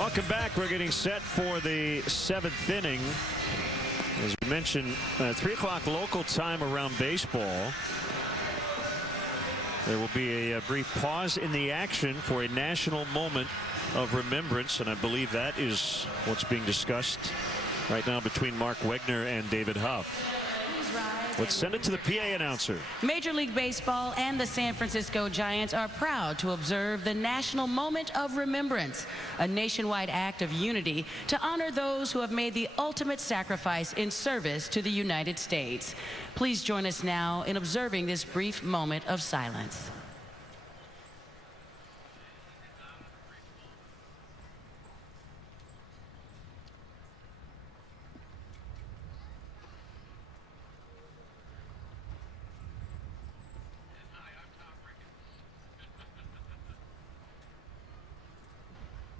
Welcome back. We're getting set for the 7th inning. As we mentioned, 3 o'clock local time around baseball. There will be a brief pause in the action for a national moment of remembrance, and I believe that is what's being discussed right now between Mark Wegner and David Huff. Let's send it to the PA announcer. Major League Baseball and the San Francisco Giants are proud to observe the National Moment of Remembrance, a nationwide act of unity to honor those who have made the ultimate sacrifice in service to the United States. Please join us now in observing this brief moment of silence.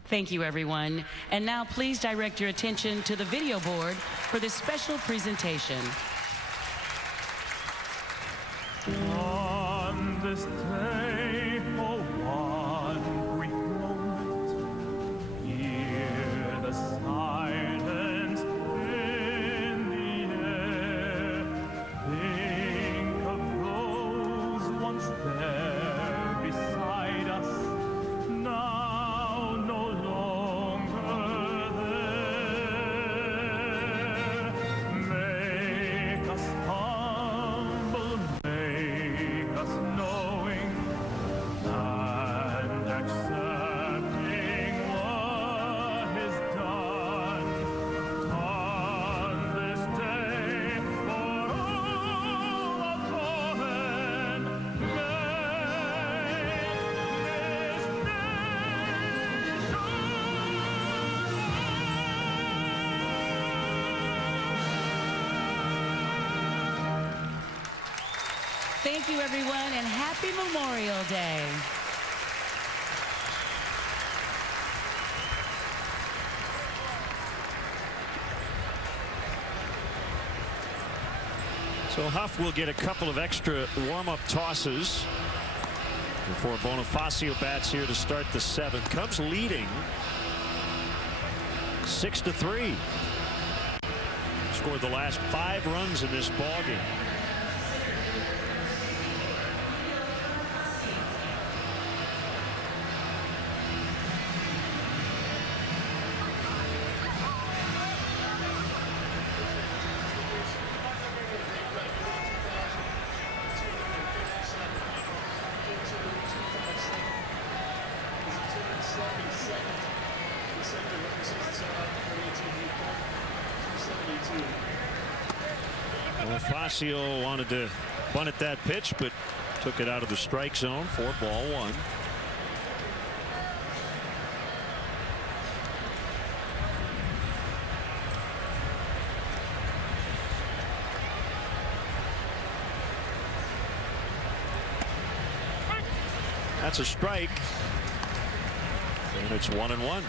Thank you, everyone. And now please direct your attention to the video board for this special presentation. On this day, for one brief moment, hear the silence in the air. Think of those once there beside us, now no longer there. Make us humble, make us knowing and accepting what is done on this day for all of Cohen. Make Thank you, everyone, and happy Memorial Day. So Huff will get a couple of extra warm-up tosses before Bonifacio bats here to start the 7th. Cubs leading 6-3. Scored the last 5 runs in this ballgame. Bonifacio wanted to bunt at that pitch, but took it out of the strike zone for ball 1. That's a strike, and it's 1-1.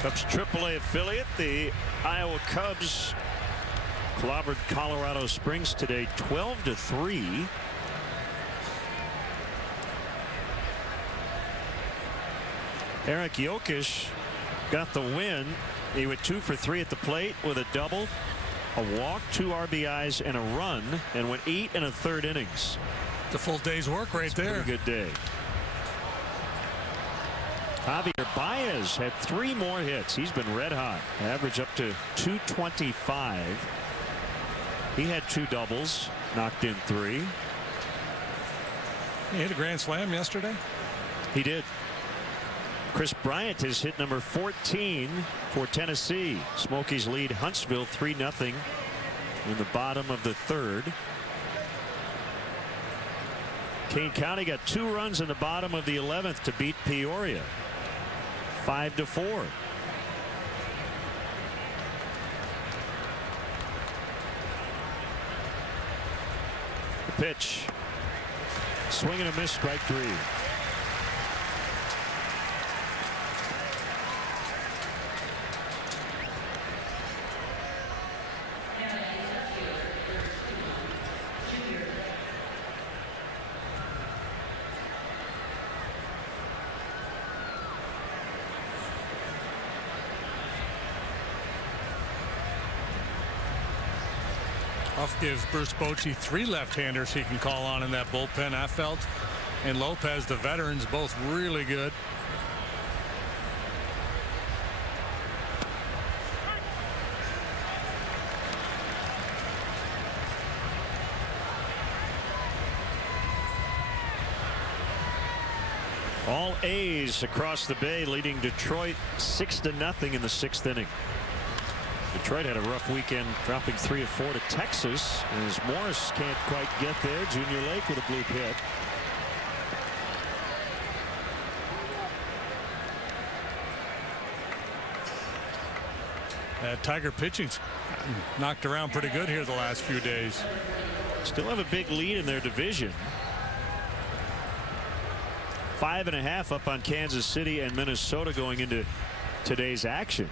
Cubs AAA affiliate, the Iowa Cubs, clobbered Colorado Springs today 12-3. Eric Jokic got the win. He went 2 for 3 at the plate with a double, a walk, 2 RBIs, and a run, and went 8 1/3 innings. The full day's work right there. Pretty good day. Javier Baez had 3 more hits. He's been red hot. Average up to 225. He had 2 doubles, knocked in 3. He hit a grand slam yesterday. He did. Chris Bryant has hit number 14 for Tennessee. Smokies lead Huntsville 3-0 in the bottom of the 3rd. Kane County got 2 runs in the bottom of the 11th to beat Peoria 5-4. The pitch. Swing and a miss, strike 3. Huff gives Bruce Bochy 3 left-handers he can call on in that bullpen. Affelt and Lopez, the veterans, both really good. All A's across the bay, leading Detroit 6-0 in the 6th inning. Detroit had a rough weekend, dropping 3 of 4 to Texas, as Morris can't quite get there. Junior Lake with a bloop hit. Tiger pitching's knocked around pretty good here the last few days. Still have a big lead in their division. 5.5 up on Kansas City and Minnesota going into today's action.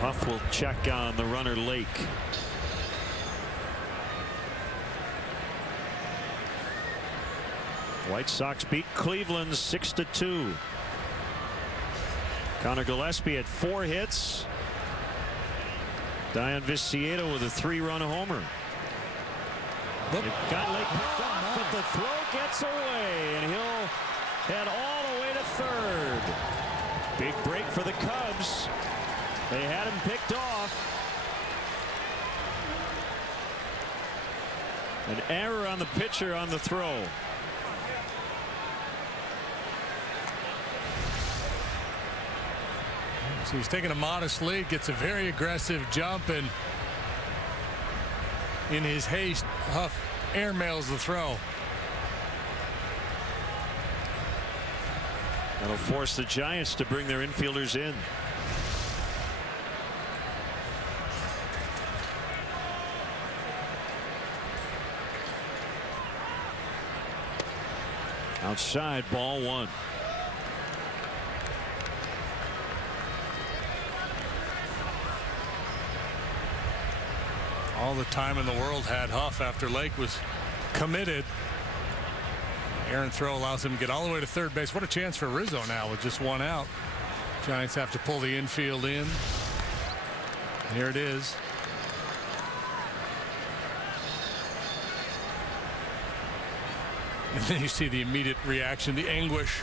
Huff will check on the runner Lake. White Sox beat Cleveland 6-2. Connor Gillespie had 4 hits. Dion Vizcaíno with a 3-run homer. It got Lake picked off, but the throw gets away, and he'll head all the way to third. Big break for the Cubs. They had him picked off. An error on the pitcher on the throw. So he's taking a modest lead, gets a very aggressive jump, and in his haste, Huff airmails the throw. That'll force the Giants to bring their infielders in. Outside, ball 1. All the time in the world had Huff after Lake was committed. Aaron throw allows him to get all the way to third base. What a chance for Rizzo now with just 1 out. Giants have to pull the infield in. And here it is. And then you see the immediate reaction, the anguish.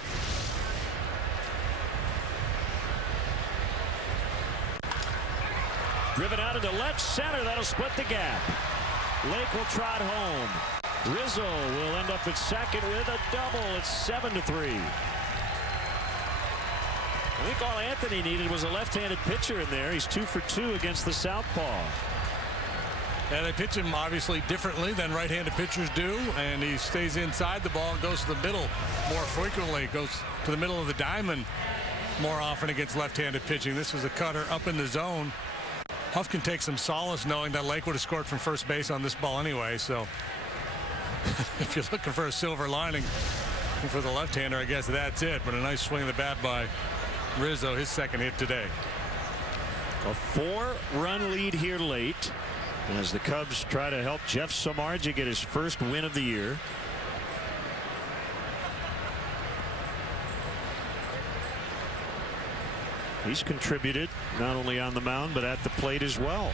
Driven out into left center. That'll split the gap. Lake will trot home. Rizzo will end up at second with a double. It's 7-3. I think all Anthony needed was a left-handed pitcher in there. He's 2 for 2 against the southpaw. And they pitch him obviously differently than right-handed pitchers do, and he stays inside the ball and goes to the middle more frequently, goes to the middle of the diamond more often against left-handed pitching. This was a cutter up in the zone. Huff can take some solace knowing that Lake would have scored from first base on this ball anyway, so if you're looking for a silver lining for the left-hander, I guess that's it. But a nice swing of the bat by Rizzo, his second hit today. A 4-run lead here late as the Cubs try to help Jeff Samardzija get his first win of the year. He's contributed not only on the mound but at the plate as well.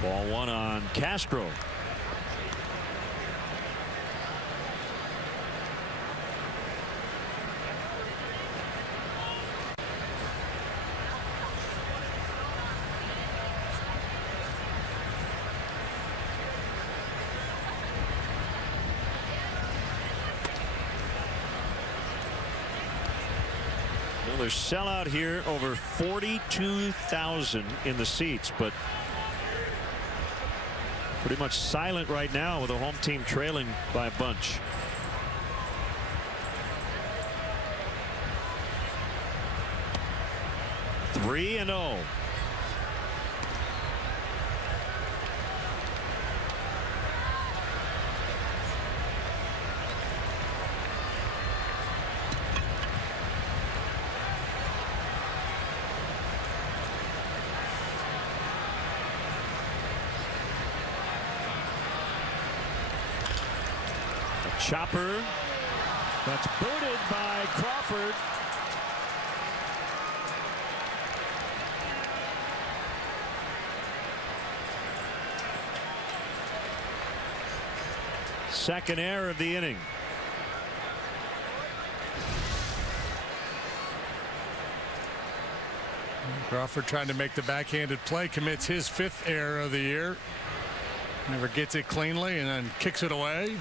Ball 1 on Castro. There's sellout here, over 42,000 in the seats, but pretty much silent right now with the home team trailing by a bunch. Three and 0. Chopper that's booted by Crawford. Second error of the inning. Crawford trying to make the backhanded play, commits his 5th error of the year. Never gets it cleanly and then kicks it away.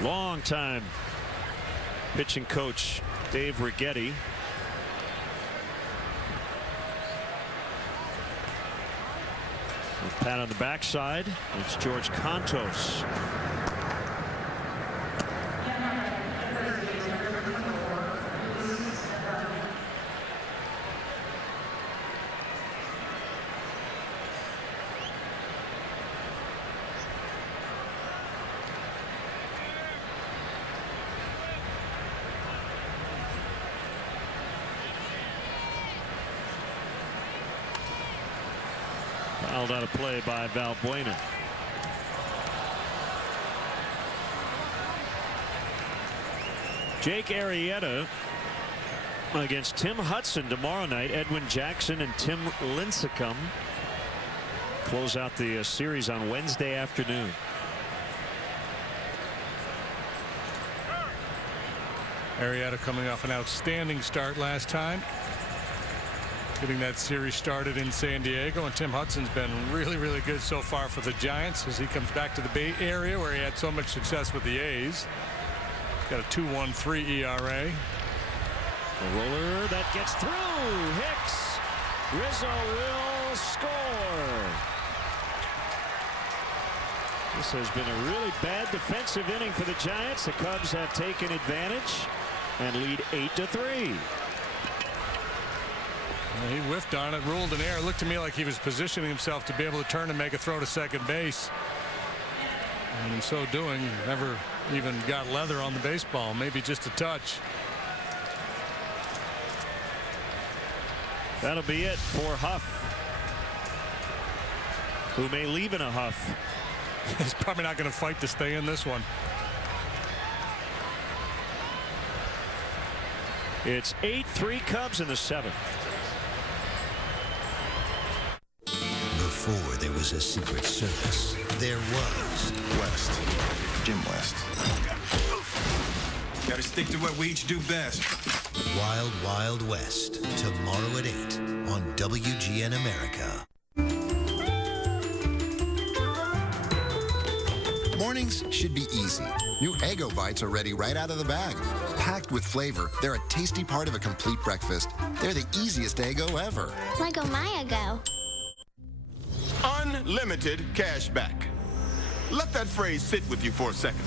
Long-time pitching coach Dave Righetti. A pat on the backside. It's George Contos. Fouled out of play by Valbuena. Jake Arrieta against Tim Hudson tomorrow night. Edwin Jackson and Tim Lincecum close out the series on Wednesday afternoon. Arrieta coming off an outstanding start last time, getting that series started in San Diego, and Tim Hudson's been really good so far for the Giants as he comes back to the Bay Area where he had so much success with the A's. He's got a 2.13 ERA. A roller that gets through. Hicks. Rizzo will score. This has been a really bad defensive inning for the Giants. The Cubs have taken advantage and lead 8-3. He whiffed on it, ruled an error. Looked to me like he was positioning himself to be able to turn and make a throw to second base. And in so doing, never even got leather on the baseball, maybe just a touch. That'll be it for Huff, who may leave in a huff. He's probably not going to fight to stay in this one. It's 8-3 Cubs in the 7th. Before there was a Secret Service, there was West. Jim West. Gotta stick to what we each do best. Wild Wild West. Tomorrow at 8 on WGN America. Mornings should be easy. New Eggo Bites are ready right out of the bag. Packed with flavor, they're a tasty part of a complete breakfast. They're the easiest Eggo ever. Lego my Eggo. Unlimited cash back. Let that phrase sit with you for a second.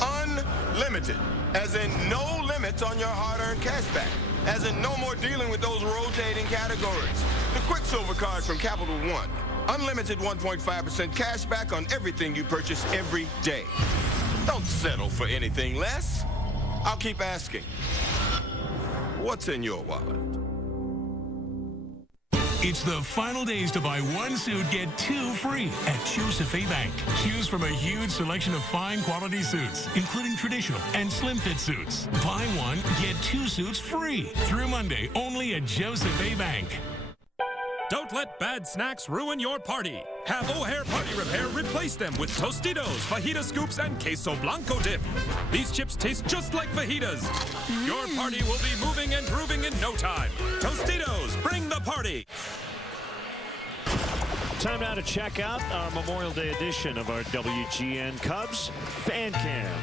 Unlimited, as in no limits on your hard-earned cash back. As in no more dealing with those rotating categories. The Quicksilver card from Capital One. Unlimited 1.5% cash back on everything you purchase every day. Don't settle for anything less. I'll keep asking. What's in your wallet? It's the final days to buy one suit, get two free at Joseph A. Bank. Choose from a huge selection of fine quality suits, including traditional and slim fit suits. Buy one, get two suits free. Through Monday, only at Joseph A. Bank. Don't let bad snacks ruin your party. Have O'Hare Party Repair replace them with Tostitos, fajita scoops, and queso blanco dip. These chips taste just like fajitas. Your party will be moving and grooving in no time. Tostitos, bring the party. Time now to check out our Memorial Day edition of our WGN Cubs Fan Cam.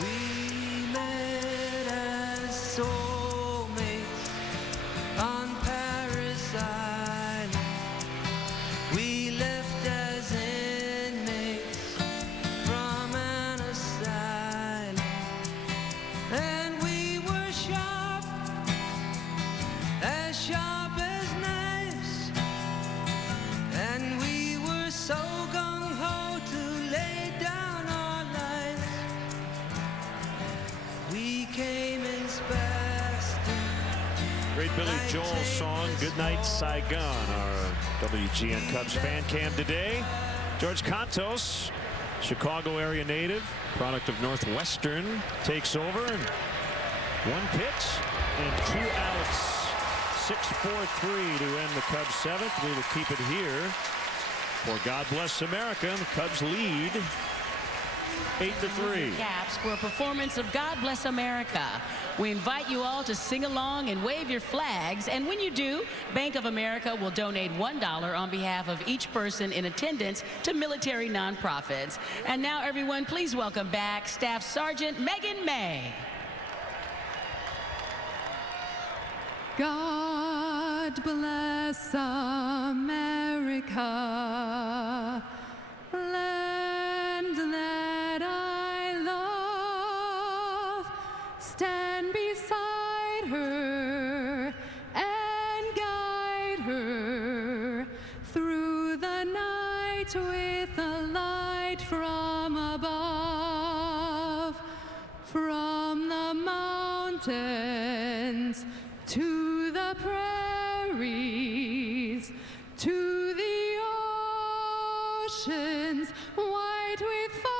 We met as soulmates on Paris Island. We left as inmates from an asylum, and we were sharp as knives, and we were so gung-ho to lay down our lives. We came in spastic. Great Billy Joel song, Goodnight Saigon, our WGN Cubs Fan Cam today. George Contos, Chicago area native, product of Northwestern, takes over, and 1 pitch and 2 outs. 6-4-3 to end the Cubs 7th. We will keep it here for God Bless America. The Cubs lead 8-3. Caps for a performance of God Bless America. We invite you all to sing along and wave your flags, and when you do, Bank of America will donate $1 on behalf of each person in attendance to military nonprofits. And now, everyone, please welcome back Staff Sergeant Megan May. God bless America, land that I love. Stand beside her and guide her through the night with a light from above, from the mountains to the prairies, to the oceans white with foam.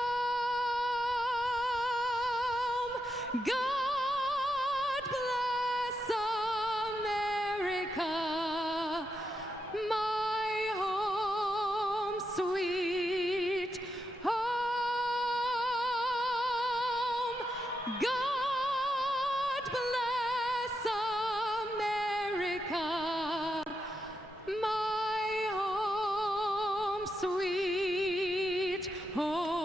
God bless America, my home, sweet home. God bless America, my home, sweet home.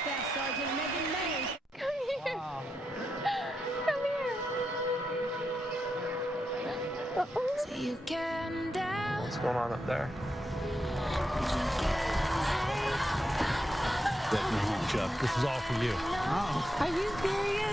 Staff Sergeant Megan May. Come here. Come here. So you can down. What's going on up there? Welcome home, Chuck. This is all for you. Oh. Are you serious?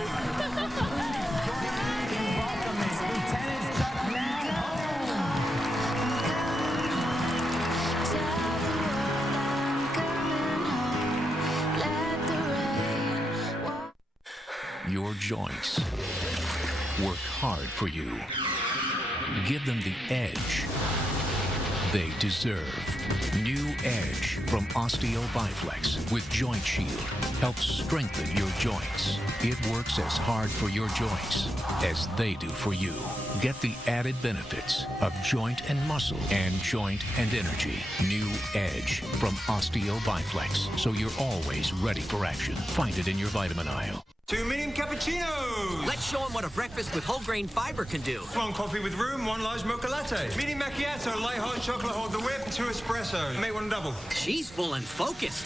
Your joints work hard for you. Give them the edge they deserve. New Edge from Osteo Biflex with Joint Shield helps strengthen your joints. It works as hard for your joints as they do for you. Get the added benefits of joint and muscle and joint and energy. New Edge from Osteo Biflex, so you're always ready for action. Find it in your vitamin aisle. 2 medium cappuccinos. Let's show them what a breakfast with whole grain fiber can do. 1 coffee with room, 1 large mocha latte. Medium macchiato, light hot chocolate, hold the whip, 2 espresso. Make 1 double. She's full and focused.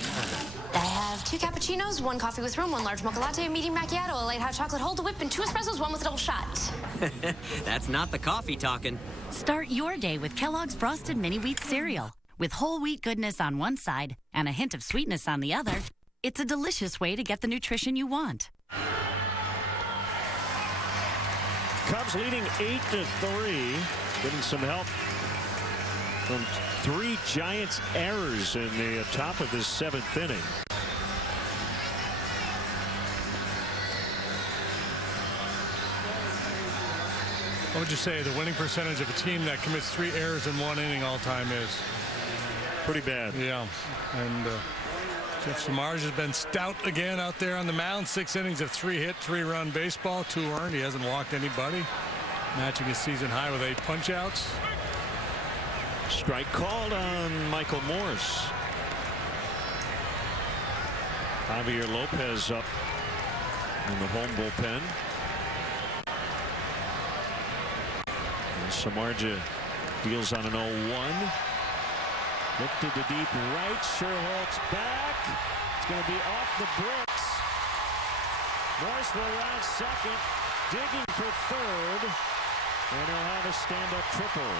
I have 2 cappuccinos, 1 coffee with room, 1 large mocha latte, a medium macchiato, a light hot chocolate, hold the whip, and 2 espressos, 1 with a double shot. That's not the coffee talking. Start your day with Kellogg's Frosted Mini Wheat Cereal. With whole wheat goodness on one side and a hint of sweetness on the other, it's a delicious way to get the nutrition you want. Cubs leading 8-3, getting some help from 3 Giants errors in the top of this 7th inning. What would you say the winning percentage of a team that commits 3 errors in 1 inning all time is? Pretty bad. Yeah, and Jeff Samardzija has been stout again out there on the mound. 6 innings of 3-hit, 3-run baseball, 2 earned. He hasn't walked anybody, matching his season high with 8 punch-outs. Strike called on Michael Morse. Javier Lopez up in the home bullpen. And Samardzija deals on an 0-1. Lifted to deep right. Sherholtz back. It's going to be off the bricks. Morse will round second. Digging for third. And he'll have a stand-up triple.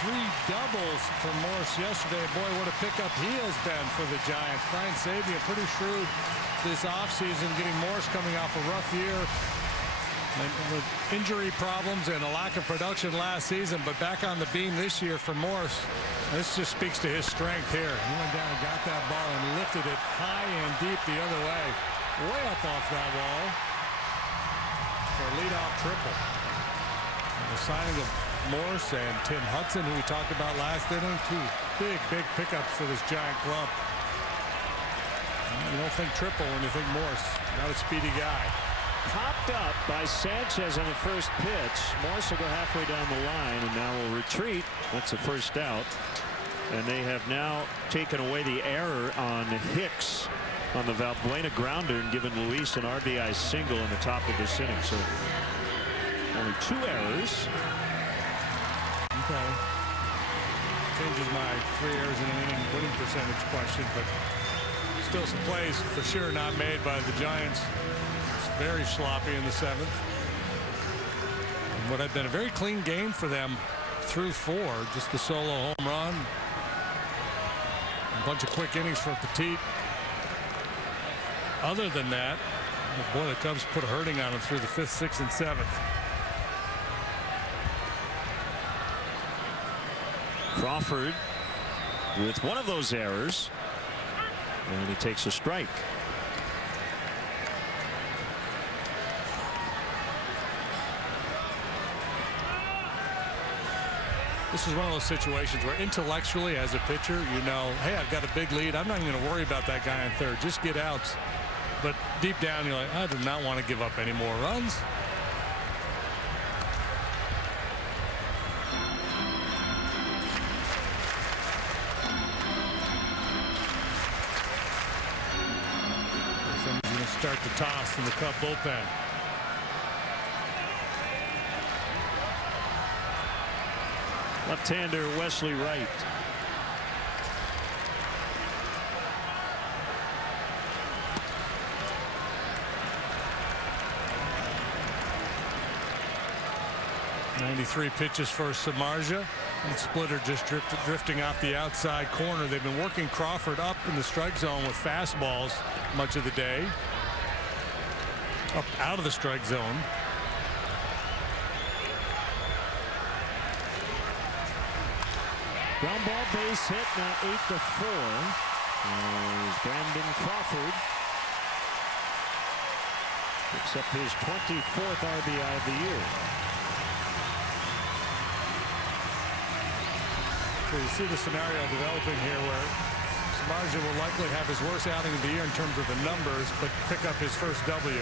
3 doubles for Morse yesterday. Boy, what a pickup he has been for the Giants. Brian Sabian pretty shrewd this offseason, getting Morse coming off a rough year. And with injury problems and a lack of production last season, but back on the beam this year for Morse. This just speaks to his strength here. He went down and got that ball and lifted it high and deep the other way. Way up off that wall for a leadoff triple. And the signing of Morse and Tim Hudson, who we talked about last inning, 2 big pickups for this Giant club. You don't think triple when you think Morse. Not a speedy guy. Popped up by Sanchez on the first pitch. Morse will go halfway down the line and now will retreat. That's the first out. And they have now taken away the error on Hicks on the Valbuena grounder and given Luis an RBI single in the top of this inning. So only 2 errors. Okay. Changes my 3 errors in an inning winning percentage question, but still some plays for sure not made by the Giants. Very sloppy in the 7th. And what had been a very clean game for them through 4, just the solo home run. A bunch of quick innings for Petit. Other than that, boy, the Cubs put a hurting on them through the 5th, 6th, and 7th. Crawford with one of those errors, and he takes a strike. This is one of those situations where intellectually as a pitcher, you know, hey, I've got a big lead. I'm not even going to worry about that guy on third. Just get outs. But deep down, you're like, I do not want to give up any more runs. Someone's going to start the toss in the Cub bullpen. Left-hander Wesley Wright. .93 pitches for Samardzija. And Splitter just drifting off the outside corner. They've been working Crawford up in the strike zone with fastballs much of the day. Up out of the strike zone. Ground ball, base hit, now 8-4. As Brandon Crawford picks up his 24th RBI of the year. So you see the scenario developing here where Samardzija will likely have his worst outing of the year in terms of the numbers, but pick up his first W.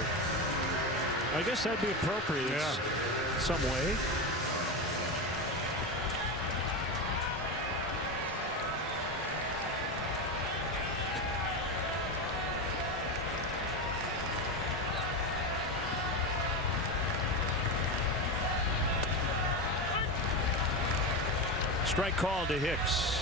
I guess that'd be appropriate in some way. Strike call to Hicks.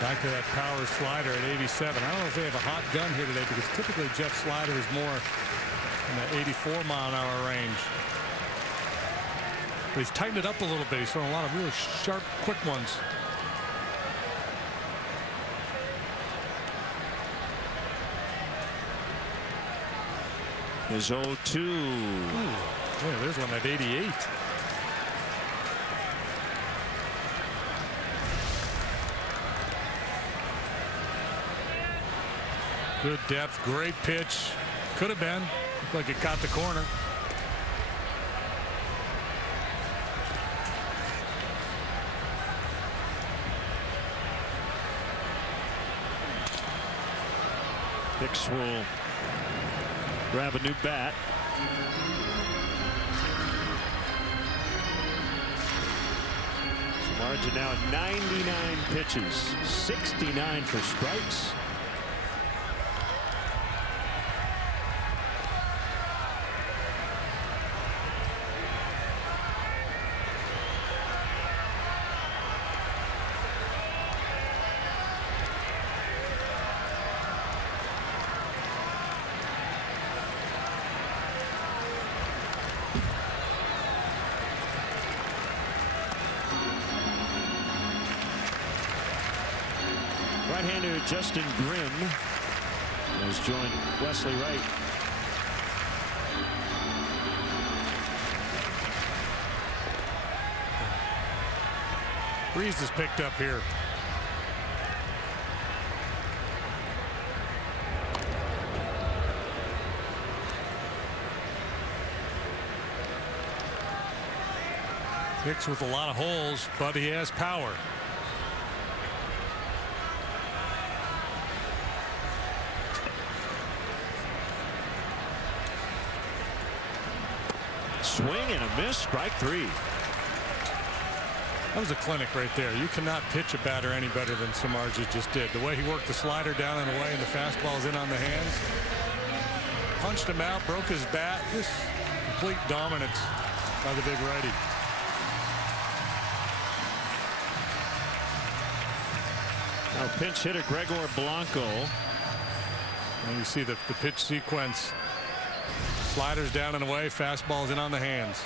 Back to that power slider at 87. I don't know if they have a hot gun here today because typically Jeff Slider is more in the 84 mile an hour range. But he's tightened it up a little bit. He's throwing a lot of really sharp, quick ones. His 0-2. Yeah, there's one at 88. Good depth, great pitch. Could have been. Looked like it caught the corner. Hicks will grab a new bat. Samardzija now at 99 pitches, 69 for strikes. Right-hander Justin Grimm has joined Wesley Wright. Breeze is picked up here. Hicks with a lot of holes, but he has power. Swing and a miss, strike three. That was a clinic right there. You cannot pitch a batter any better than Samardzija just did. The way he worked the slider down and away and the fastball's in on the hands. Punched him out, broke his bat. Just complete dominance by the big righty. Now pinch hitter Gregor Blanco. And you see the pitch sequence. Sliders down and away, fastballs in on the hands.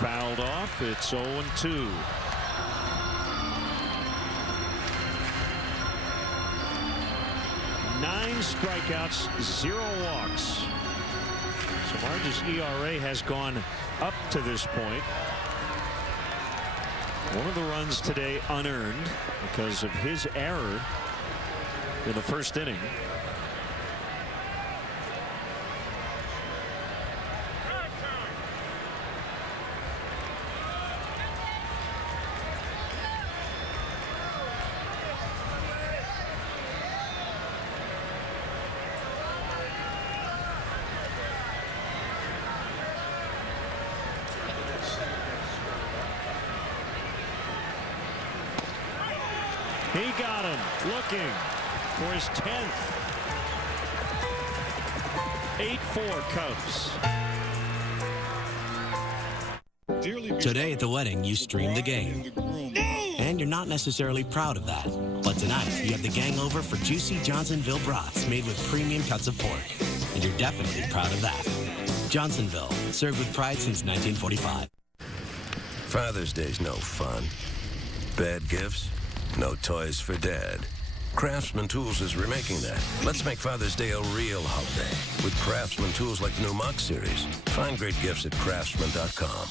Fouled off. It's 0-2. Nine strikeouts, 0 walks. Samardzija's ERA has gone up to this point. One of the runs today unearned because of his error in the first inning. He got him looking for his 10th. 8-4 Cubs. Today at the wedding, you stream the game. And you're not necessarily proud of that. But tonight, you have the gang over for juicy Johnsonville brats made with premium cuts of pork. And you're definitely proud of that. Johnsonville, served with pride since 1945. Father's Day's no fun. Bad gifts? No toys for Dad. Craftsman Tools is remaking that. Let's make Father's Day a real holiday with Craftsman Tools like the new Mach series. Find great gifts at craftsman.com.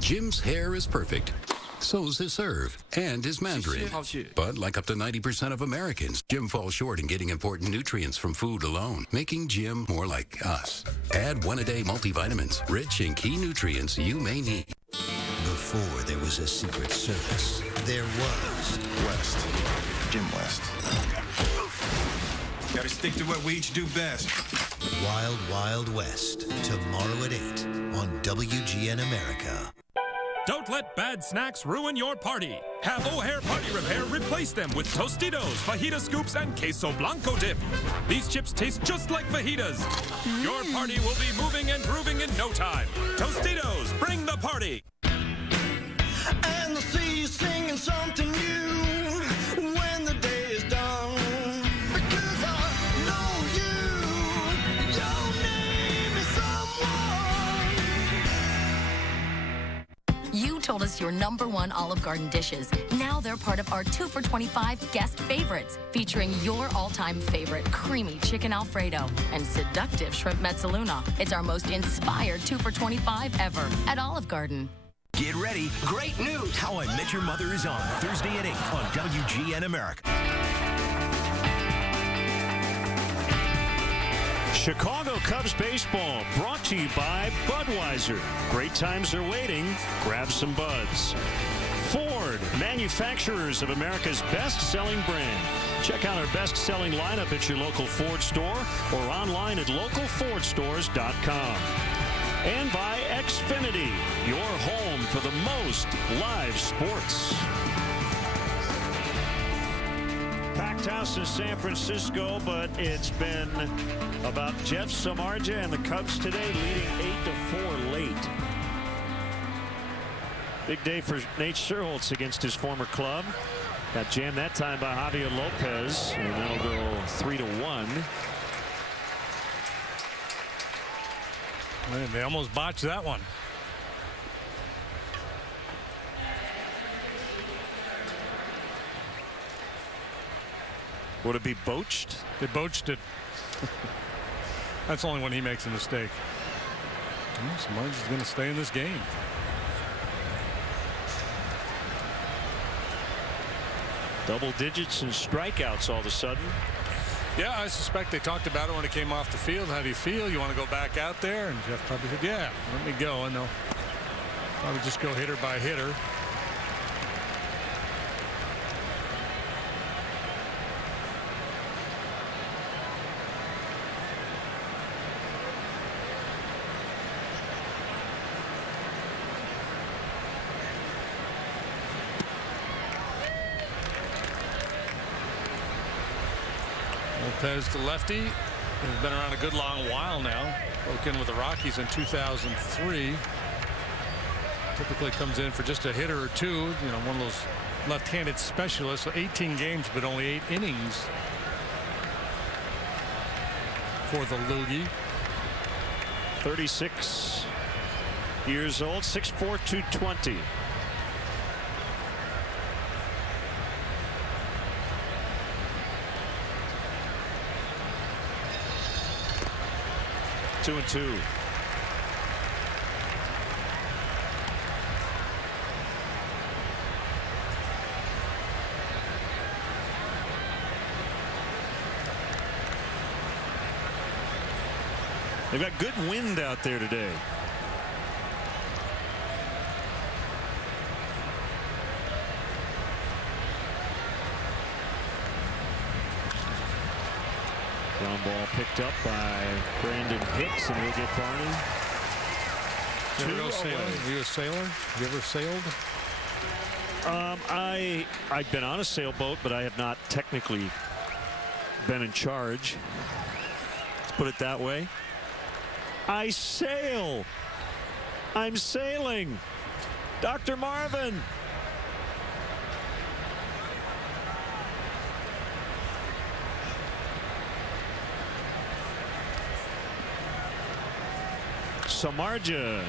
Jim's hair is perfect. So's his serve and his Mandarin. But like up to 90% of Americans, Jim falls short in getting important nutrients from food alone, making Jim more like us. Add one-a-day multivitamins, rich in key nutrients you may need. Before there was a Secret Service, there was West. Jim West. Gotta stick to what we each do best. Wild Wild West. Tomorrow at 8 on WGN America. Don't let bad snacks ruin your party. Have O'Hare Party Repair replace them with Tostitos, fajita scoops, and queso blanco dip. These chips taste just like fajitas. Your party will be moving and grooving in no time. Tostitos, bring the party. And they'll see you singing something new when the day is done. Because I know you, your name is someone. You told us your #1 Olive Garden dishes. Now they're part of our 2 for $25 guest favorites, featuring your all-time favorite creamy chicken Alfredo and seductive shrimp mezzaluna. It's our most inspired 2 for $25 ever at Olive Garden. Get ready. Great news. How I Met Your Mother is on Thursday at 8 on WGN America. Chicago Cubs baseball brought to you by Budweiser. Great times are waiting. Grab some buds. Ford, manufacturers of America's best-selling brand. Check out our best-selling lineup at your local Ford store or online at localfordstores.com. And by Xfinity, your home for the most live sports. Packed house in San Francisco, but it's been about Jeff Samardzija and the Cubs today, leading 8-4 late. Big day for Nate Scherholtz against his former club. Got jammed that time by Javier Lopez, and that'll go 3-1. Man, they almost botched that one. Would it be botched? They botched it. That's only when he makes a mistake. Samardzija's going to stay in this game. Double digits and strikeouts all of a sudden. Yeah, I suspect they talked about it when it came off the field. How do you feel? You want to go back out there? And Jeff probably said, yeah, let me go. And they'll probably just go hitter by hitter. Lopez, the lefty, has been around a good long while now. Broke in with the Rockies in 2003. Typically comes in for just a hitter or two. You know, one of those left-handed specialists. So 18 games, but only 8 innings for the loogie. 36 years old, 6'4", 220. Two and two. They've got good wind out there today. Ground ball picked up by Brandon Hicks, and he'll get Barney. Are you a sailor? Have you ever sailed? I've been on a sailboat, but I have not technically been in charge. Let's put it that way. I sail. I'm sailing. Dr. Marvin. Samardzija.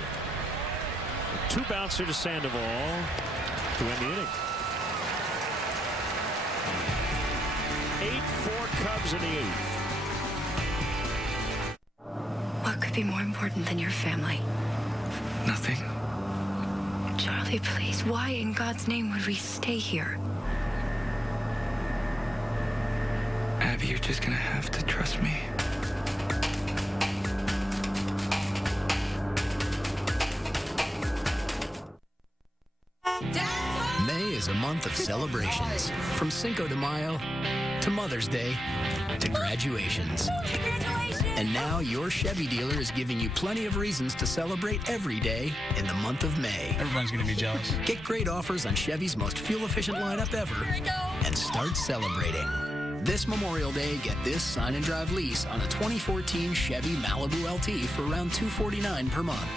2-bouncer to Sandoval to end the inning. 8-4 Cubs in the 8th. What could be more important than your family? Nothing. Charlie, please, why in God's name would we stay here? Abby, you're just gonna have to trust me. May is a month of celebrations. From Cinco de Mayo to Mother's Day to graduations. And now your Chevy dealer is giving you plenty of reasons to celebrate every day in the month of May. Everyone's going to be jealous. Get great offers on Chevy's most fuel-efficient lineup ever and start celebrating. This Memorial Day, get this sign and drive lease on a 2014 Chevy Malibu LT for around $249 per month.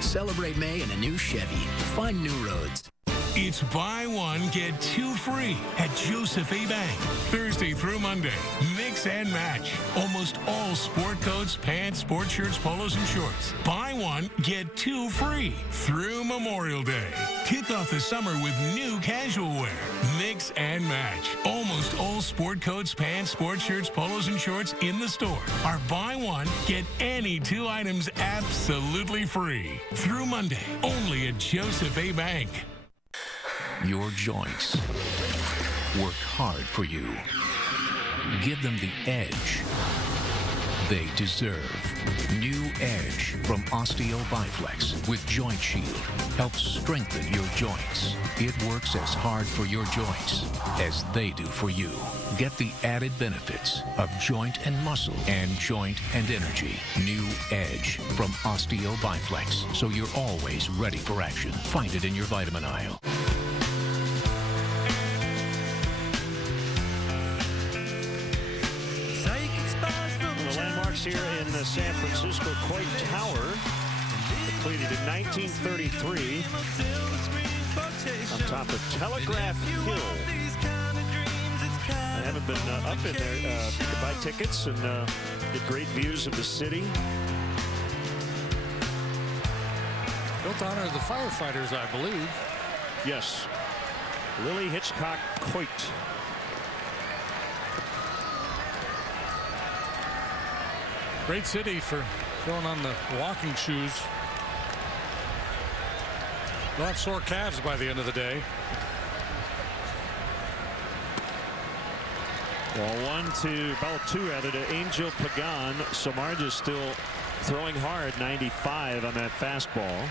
Celebrate May in a new Chevy. Find new roads. It's buy one, get two free at Joseph A. Bank. Thursday through Monday. Mix Mix and match. Almost all sport coats, pants, sport shirts, polos, and shorts. Buy one, get two free through Memorial Day. Kick off the summer with new casual wear. Mix and match. Almost all sport coats, pants, sport shirts, polos, and shorts in the store are buy one, get any two items absolutely free. Through Monday, only at Joseph A. Bank. Your joints work hard for you. Give them the edge they deserve. New Edge from Osteo Biflex with Joint Shield helps strengthen your joints. It works as hard for your joints as they do for you. Get the added benefits of joint and muscle and joint and energy. New Edge from Osteo Biflex, so you're always ready for action. Find it in your vitamin aisle. Here in the San Francisco Coit Tower, completed in 1933 on top of Telegraph Hill. I haven't been up in there. You can buy tickets and get great views of the city. Built to honor the firefighters, I believe. Yes. Lily Hitchcock Coit. Great city for going on the walking shoes. They'll have sore calves by the end of the day. Well, ball two rather to Angel Pagan. Samardzija still throwing hard, 95 on that fastball.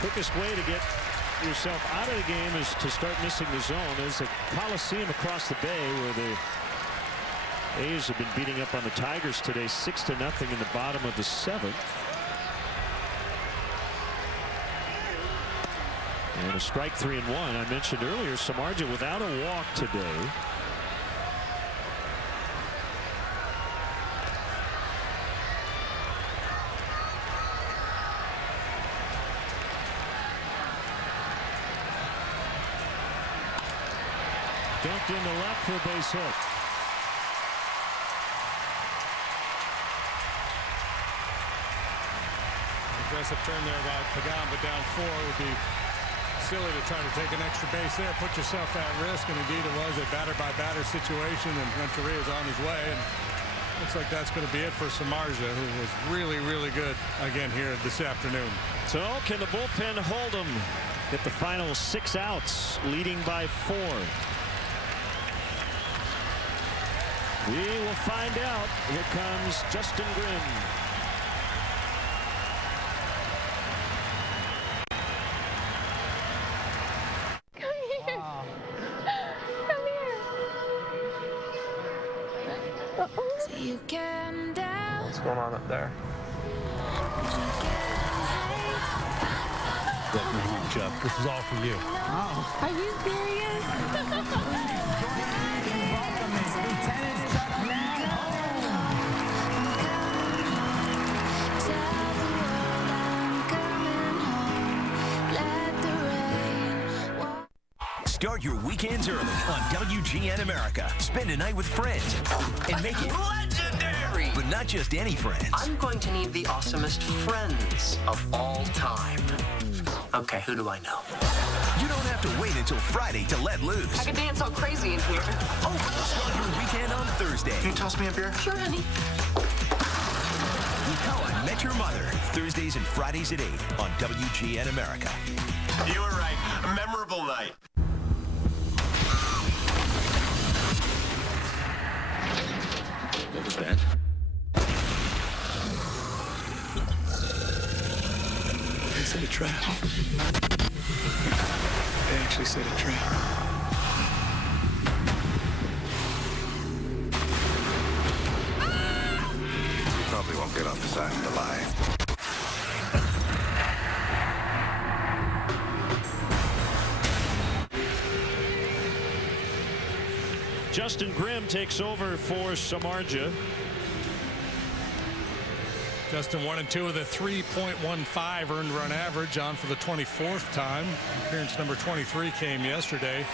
Quickest way to get yourself out of the game is to start missing the zone. There's a Coliseum across the bay where the A's have been beating up on the Tigers today, 6-0 in the bottom of the 7th. And a strike 3-1. I mentioned earlier, Samardzija without a walk today. Dunked into left for a base hit. Aggressive turn there by Pagan, but down 4 would be silly to try to take an extra base there, put yourself at risk, and indeed it was a batter-by-batter situation, and Renteria is on his way, and looks like that's going to be it for Samardzija, who was really, really good again here this afternoon. So can the bullpen hold him? Get the final 6 outs, leading by 4. We will find out. Here comes Justin Grimm. Come here. Wow. Come here. So you can down. What's going on up there? Welcome home, Chuck. This is all for you. Oh. Are you serious? Start your weekends early on WGN America. Spend a night with friends and make it legendary. But not just any friends. I'm going to need the awesomest friends of all time. Okay, who do I know? You don't have to wait until Friday to let loose. I could dance all crazy in here. Oh, start your weekend on Thursday. Can you toss me a beer? Sure, honey. How I Met Your Mother. Thursdays and Fridays at 8 on WGN America. You were right. A memorable night. What was that? They said a trap. They actually said a trap. Probably won't get off the side of the line. Justin Grimm takes over for Samardzija. Justin 1 and 2 with a 3.15 earned run average, on for the 24th time. Appearance number 23 came yesterday.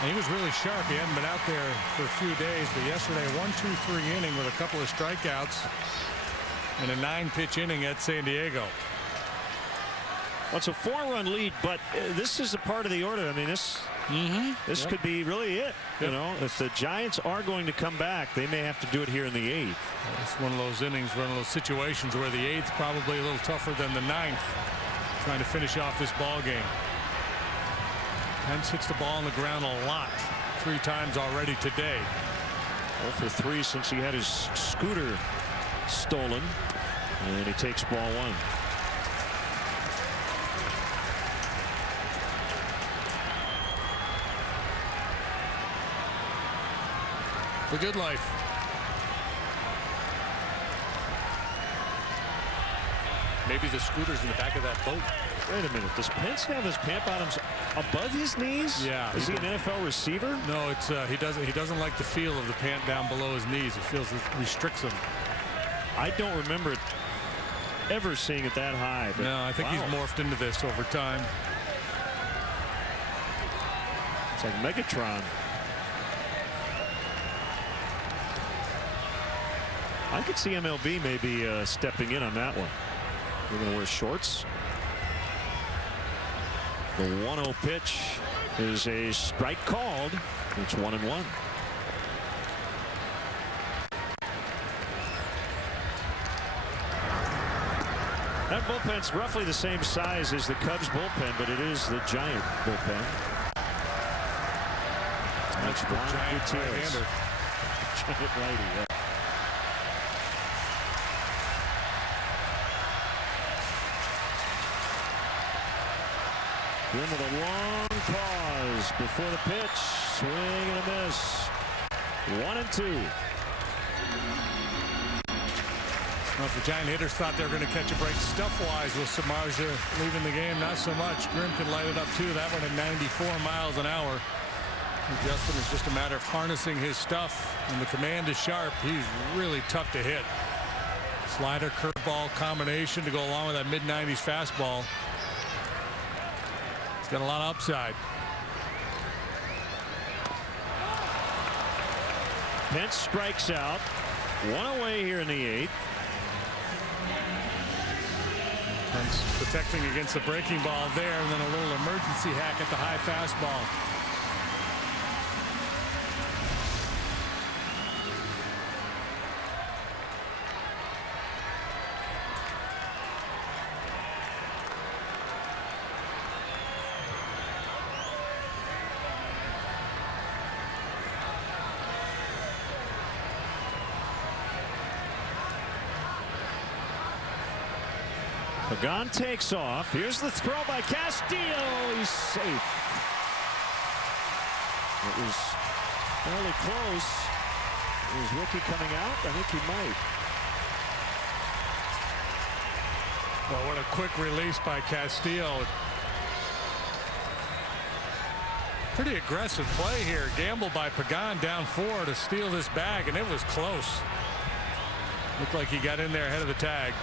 And he was really sharp. He hadn't been out there for a few days, but yesterday 1-2-3 inning with a couple of strikeouts in a 9-pitch inning at San Diego. Well, it's a 4-run lead, but this is a part of the order. I mean, this could be really it. You know, if the Giants are going to come back, they may have to do it here in the 8th. It's one of those innings, one of those situations where the 8th probably a little tougher than the 9th, trying to finish off this ball game. Pence hits the ball on the ground a lot, 3 times already today. 0 for 3 since he had his scooter stolen, and he takes ball 1. The good life. Maybe the scooter's in the back of that boat. Wait a minute. Does Pence have his pant bottoms above his knees? Yeah. Is he an NFL receiver? No, it's he doesn't like the feel of the pant down below his knees. It feels it restricts him. I don't remember ever seeing it that high. But no, I think he's morphed into this over time. It's like Megatron. I could see MLB maybe stepping in on that one. We're going to wear shorts. The 1-0 pitch is a strike called. It's 1-1. That bullpen's roughly the same size as the Cubs bullpen, but it is the Giant bullpen. That's Giant right-hander. Giant righty, yeah. Into the long pause before the pitch. Swing and a miss. 1-2. Well, if the Giant hitters thought they were going to catch a break stuff-wise with Samardzija leaving the game, not so much. Grimm could light it up too. That one at 94 miles an hour. Justin, is just a matter of harnessing his stuff. When the command is sharp, he's really tough to hit. Slider, curveball combination to go along with that mid-90s fastball. Got a lot of upside. Pence strikes out. 1 away here in the 8th. Pence protecting against the breaking ball there, and then a little emergency hack at the high fastball. Pagan takes off. Here's the throw by Castillo. He's safe. It was fairly close. Is Ricky coming out? I think he might. Well, what a quick release by Castillo. Pretty aggressive play here. Gamble by Pagan down 4 to steal this bag, and it was close. Looked like he got in there ahead of the tag.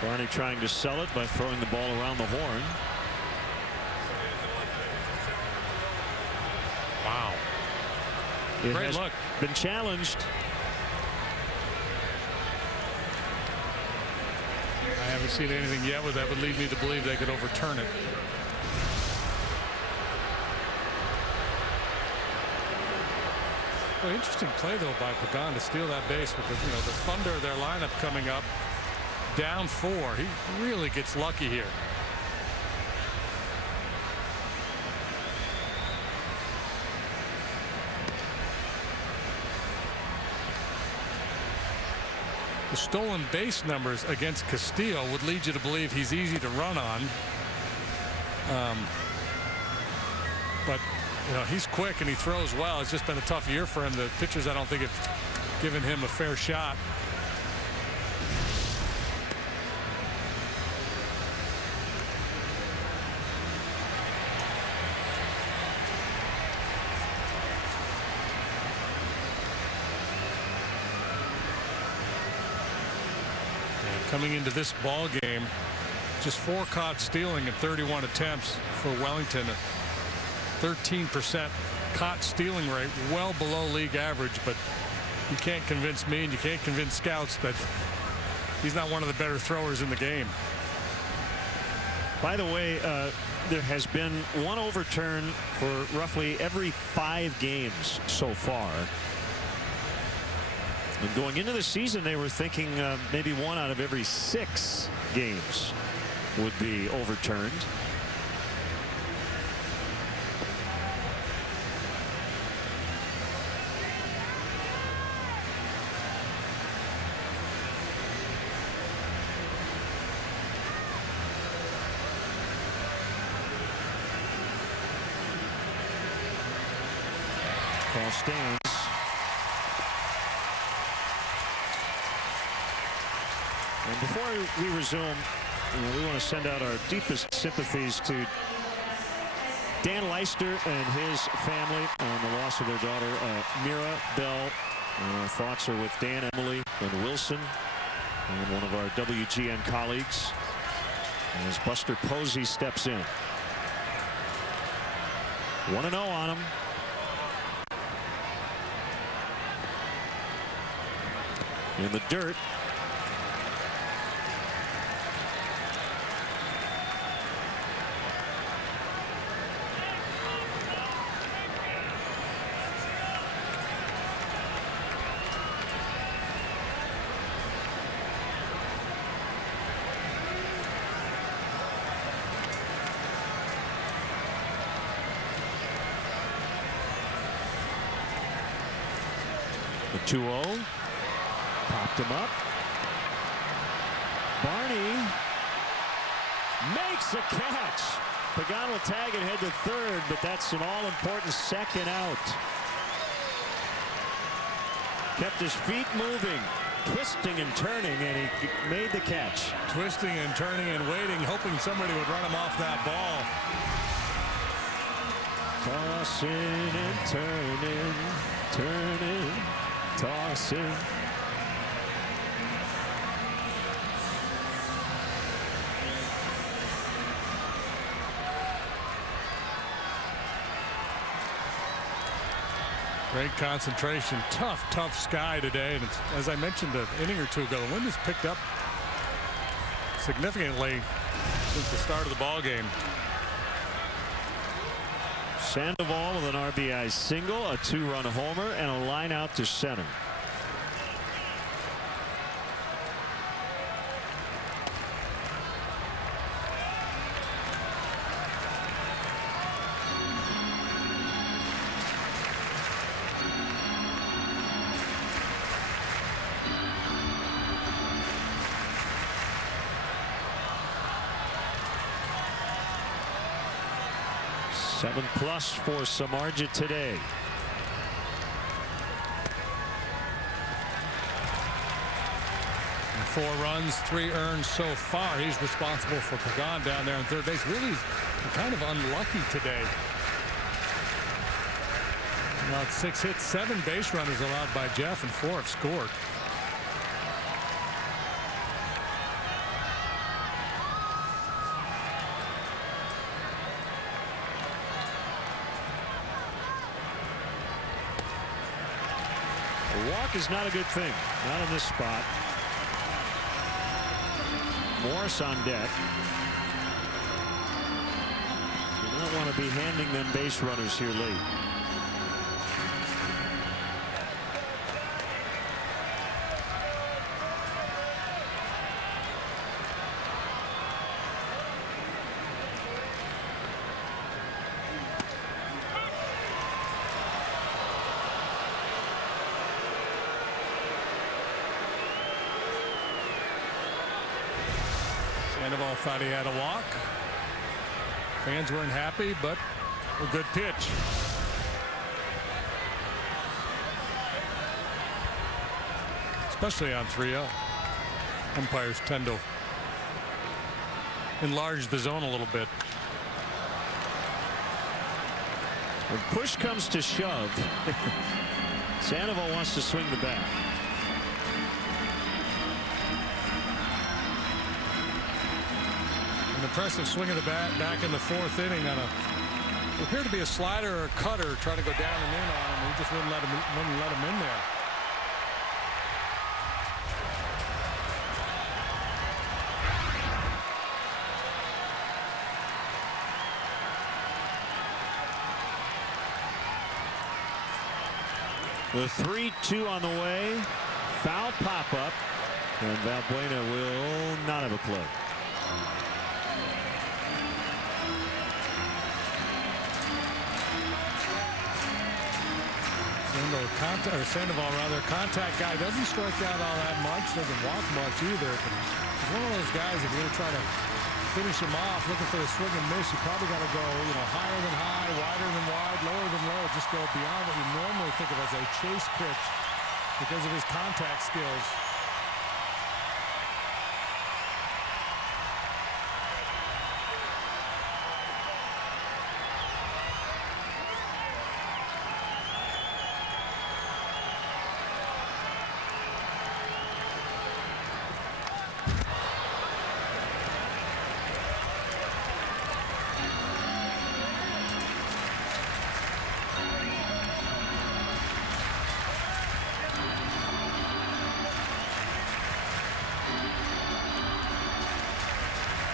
Barney trying to sell it by throwing the ball around the horn. Wow. It Great has look. Been challenged. I haven't seen anything yet that would lead me to believe they could overturn it. Well, interesting play though by Pagan to steal that base with the thunder of their lineup coming up. Down 4. He really gets lucky here. The stolen base numbers against Castillo would lead you to believe he's easy to run on. But he's quick and he throws well. It's just been a tough year for him. The pitchers, I don't think, have given him a fair shot. coming into this ball game. Just 4 caught stealing in 31 attempts for Wellington. 13% caught stealing rate, well below league average, but you can't convince me and you can't convince scouts that he's not one of the better throwers in the game. By the way, there has been one overturn for roughly every 5 games so far. And going into the season, they were thinking maybe 1 out of every 6 games would be overturned. Ball stands. And before we resume, we want to send out our deepest sympathies to Dan Leister and his family on the loss of their daughter, Mira Bell. Our thoughts are with Dan, Emily, and Wilson, and one of our WGN colleagues, as Buster Posey steps in. 1-0 on him. In the dirt. The 2-0. Popped him up. Barney makes a catch. Pagan will tag and head to third, but that's an all-important second out. Kept his feet moving, twisting and turning, and he made the catch. Twisting and turning and waiting, hoping somebody would run him off that ball. Tossing and turning, turning, tossing. Great concentration. Tough sky today. And it's, as I mentioned an inning or two ago, the wind has picked up significantly since the start of the ball game. Sandoval with an RBI single, a 2-run homer, and a line out to center. Seven plus for Samardzija today. And 4 runs, 3 earned so far. He's responsible for Pagan down there on third base. Really kind of unlucky today. About 6 hits, 7 base runners allowed by Jeff, and 4 have scored. A walk is not a good thing. Not in this spot. Morris on deck. You don't want to be handing them base runners here late. Sandoval thought he had a walk. Fans weren't happy, but a good pitch. Especially on 3-0. Umpires tend to enlarge the zone a little bit. When push comes to shove, Sandoval wants to swing the bat. impressive swing of the bat back in the 4th inning on what appeared to be a slider or a cutter trying to go down and in on him. He just wouldn't let him in there. The 3-2 on the way. Foul pop-up. And Valbuena will not have a play. Sandoval, contact guy, doesn't strike out all that much, doesn't walk much either. But he's one of those guys, if you're going to try to finish him off, looking for the swing and miss, you probably got to go, higher than high, wider than wide, lower than low. Just go beyond what you normally think of as a chase pitch because of his contact skills.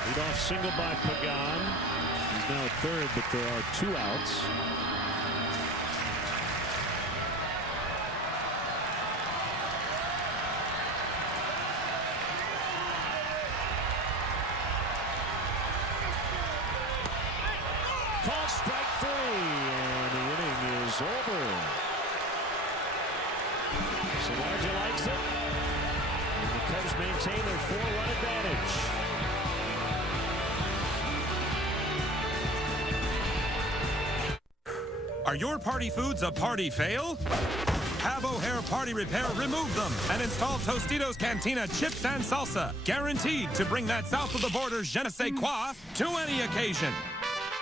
Leadoff single by Pagan. He's now at 3rd, but there are 2 outs. Called strike 3, and the inning is over. Samardzija likes it. And the Cubs maintain their 4-run advantage. Are your party foods a party fail? Have O'Hare Party Repair remove them and install Tostitos Cantina chips and salsa, guaranteed to bring that south of the border je ne sais quoi to any occasion.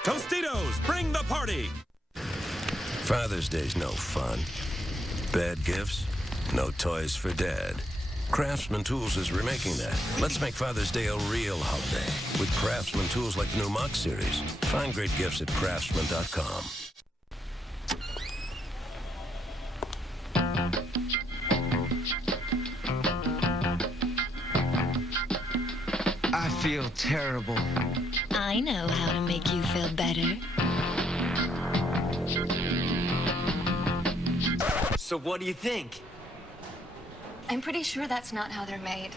Tostitos, bring the party. Father's Day's no fun. Bad gifts, no toys for Dad. Craftsman Tools is remaking that. Let's make Father's Day a real holiday with Craftsman tools like the new Mach series. Find great gifts at craftsman.com. I feel terrible. I know how to make you feel better. So what do you think? I'm pretty sure that's not how they're made.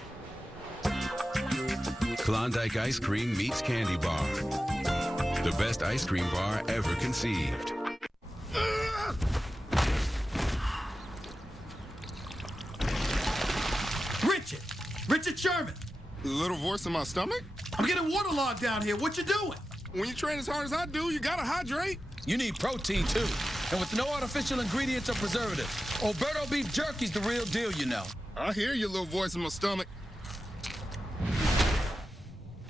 Klondike ice cream meets candy bar. The best ice cream bar ever conceived. Richard Sherman. Little voice in my stomach? I'm getting waterlogged down here. What you doing? When you train as hard as I do, you gotta hydrate. You need protein, too. And with no artificial ingredients or preservatives. Alberto beef jerky's the real deal, you know. I hear your little voice in my stomach.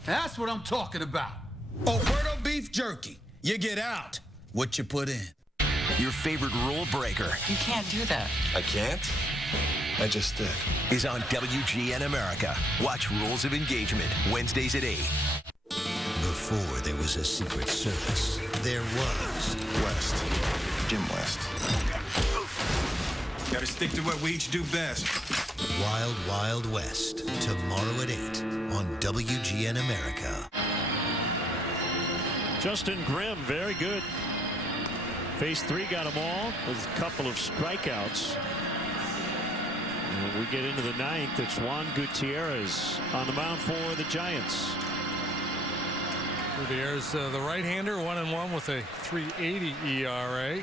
That's what I'm talking about. Alberto beef jerky. You get out what you put in. Your favorite rule breaker. You can't do that. I can't? I just did. Is on WGN America. Watch Rules of Engagement, Wednesdays at 8. Before there was a Secret Service, there was West. Jim West. Gotta stick to what we each do best. Wild Wild West, tomorrow at 8 on WGN America. Justin Grimm, very good. Phase 3 got them all with a couple of strikeouts. And we get into the 9th. It's Juan Gutierrez on the mound for the Giants. Gutierrez, the right-hander, 1-1 with a 3.80 ERA.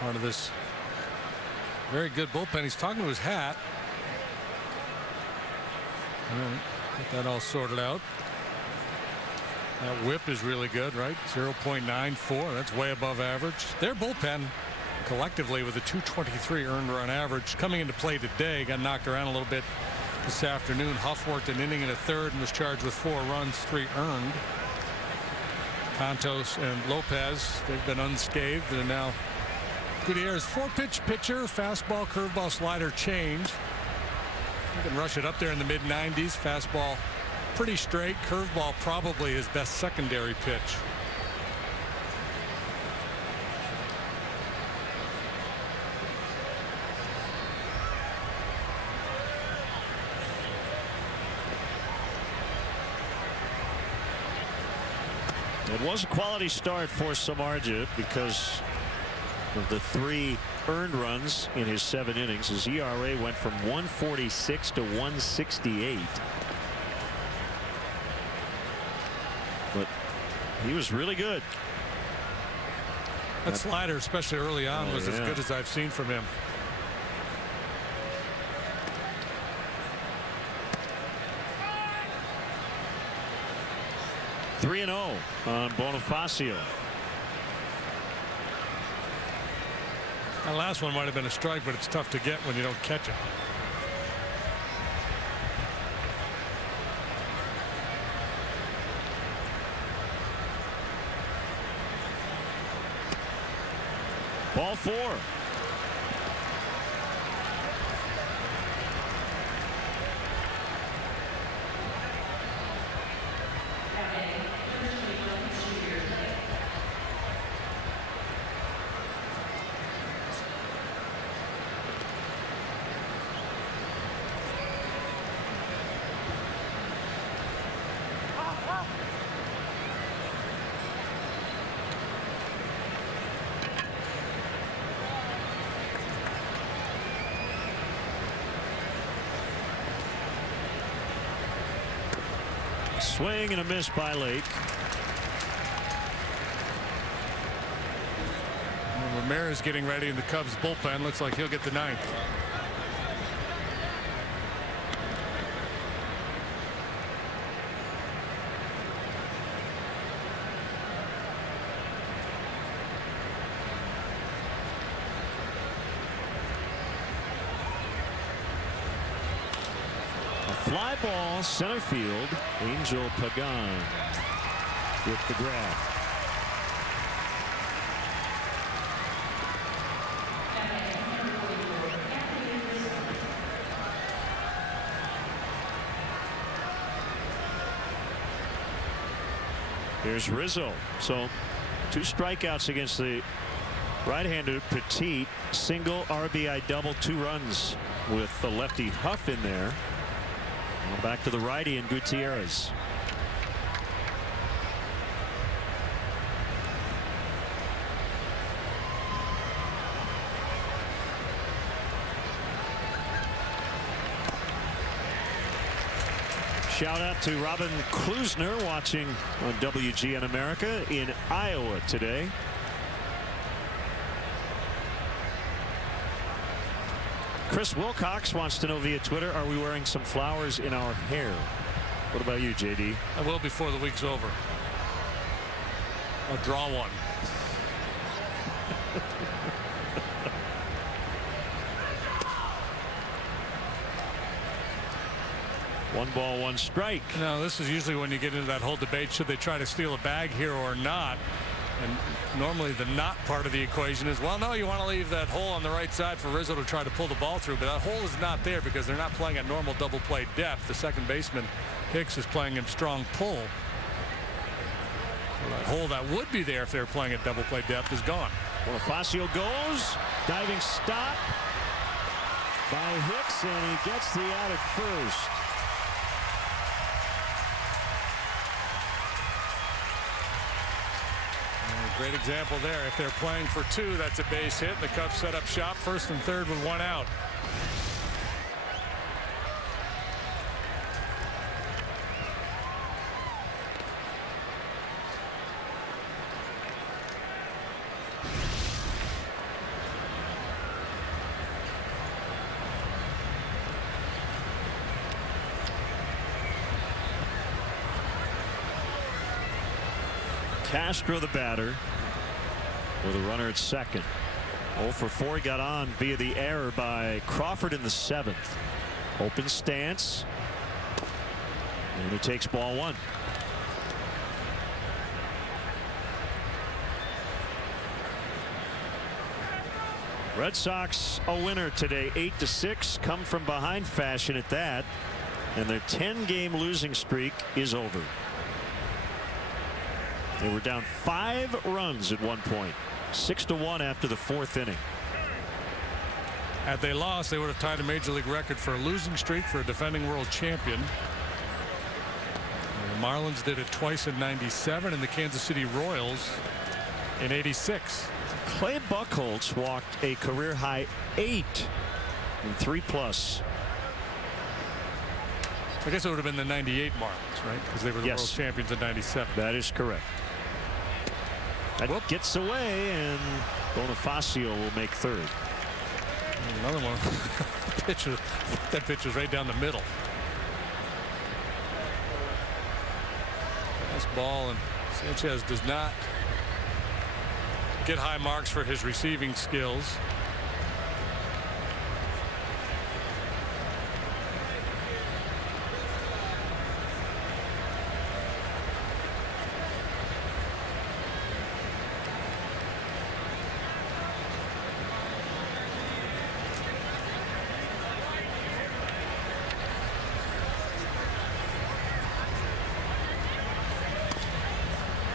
Part of this very good bullpen. He's talking to his hat. Get that all sorted out. That whip is really good, right? 0.94. That's way above average. Their bullpen collectively with a 223 earned run average coming into play today. Got knocked around a little bit this afternoon. Huff worked an inning and a third and was charged with 4 runs, 3 earned. Contos and Lopez, they've been unscathed. And now Gutierrez, 4-pitch pitcher, fastball, curveball, slider, change. You can rush it up there in the mid-90s. Fastball pretty straight. Curveball probably his best secondary pitch. It was a quality start for Samardzija because of the 3 earned runs in his 7 innings. His ERA went from 146 to 168. But he was really good. That slider, especially early on, was as good as I've seen from him. Three 3-0 on Bonifacio. That last one might have been a strike, but it's tough to get when you don't catch it. Ball 4. Swing and a miss by Lake. Well, Ramirez getting ready in the Cubs bullpen. Looks like he'll get the 9th. Fly ball center field. Angel Pagan with the grab. Here's Rizzo. So 2 strikeouts against the right-hander Petit. Single RBI double, 2 runs with the lefty Huff in there. Now back to the righty and Gutierrez. Shout out to Robin Klusner watching on WGN America in Iowa today. Chris Wilcox wants to know via Twitter, are we wearing some flowers in our hair? What about you, JD? I will before the week's over. I'll draw one. One ball, 1 strike. No, this is usually when you get into that whole debate, should they try to steal a bag here or not? And normally the not part of the equation is, well, no, you want to leave that hole on the right side for Rizzo to try to pull the ball through, but that hole is not there because they're not playing at normal double play depth. The second baseman Hicks is playing him strong pull. So that hole that would be there if they were playing at double play depth is gone. Bonifacio goes, diving stop by Hicks, and he gets the out at first. Great example there. If they're playing for 2, that's a base hit. The Cubs set up shop 1st and 3rd with 1 out. Castro the batter with a runner at second. 0 for 4. He got on via the error by Crawford in the 7th. Open stance. And he takes ball 1. Red Sox a winner today, 8-6. Come from behind fashion at that. and their 10-game losing streak is over. They were down 5 runs at one point, 6-1 after the 4th inning. Had they lost, they would have tied a major league record for a losing streak for a defending world champion. The Marlins did it twice in '97, and the Kansas City Royals in '86. Clay Buchholz walked a career high 8 in 3+. I guess it would have been the '98 Marlins, right? Because they were the world champions in '97. That is correct. That gets away, and Bonifacio will make third. Another one. That pitch was right down the middle. Nice ball, and Sanchez does not get high marks for his receiving skills.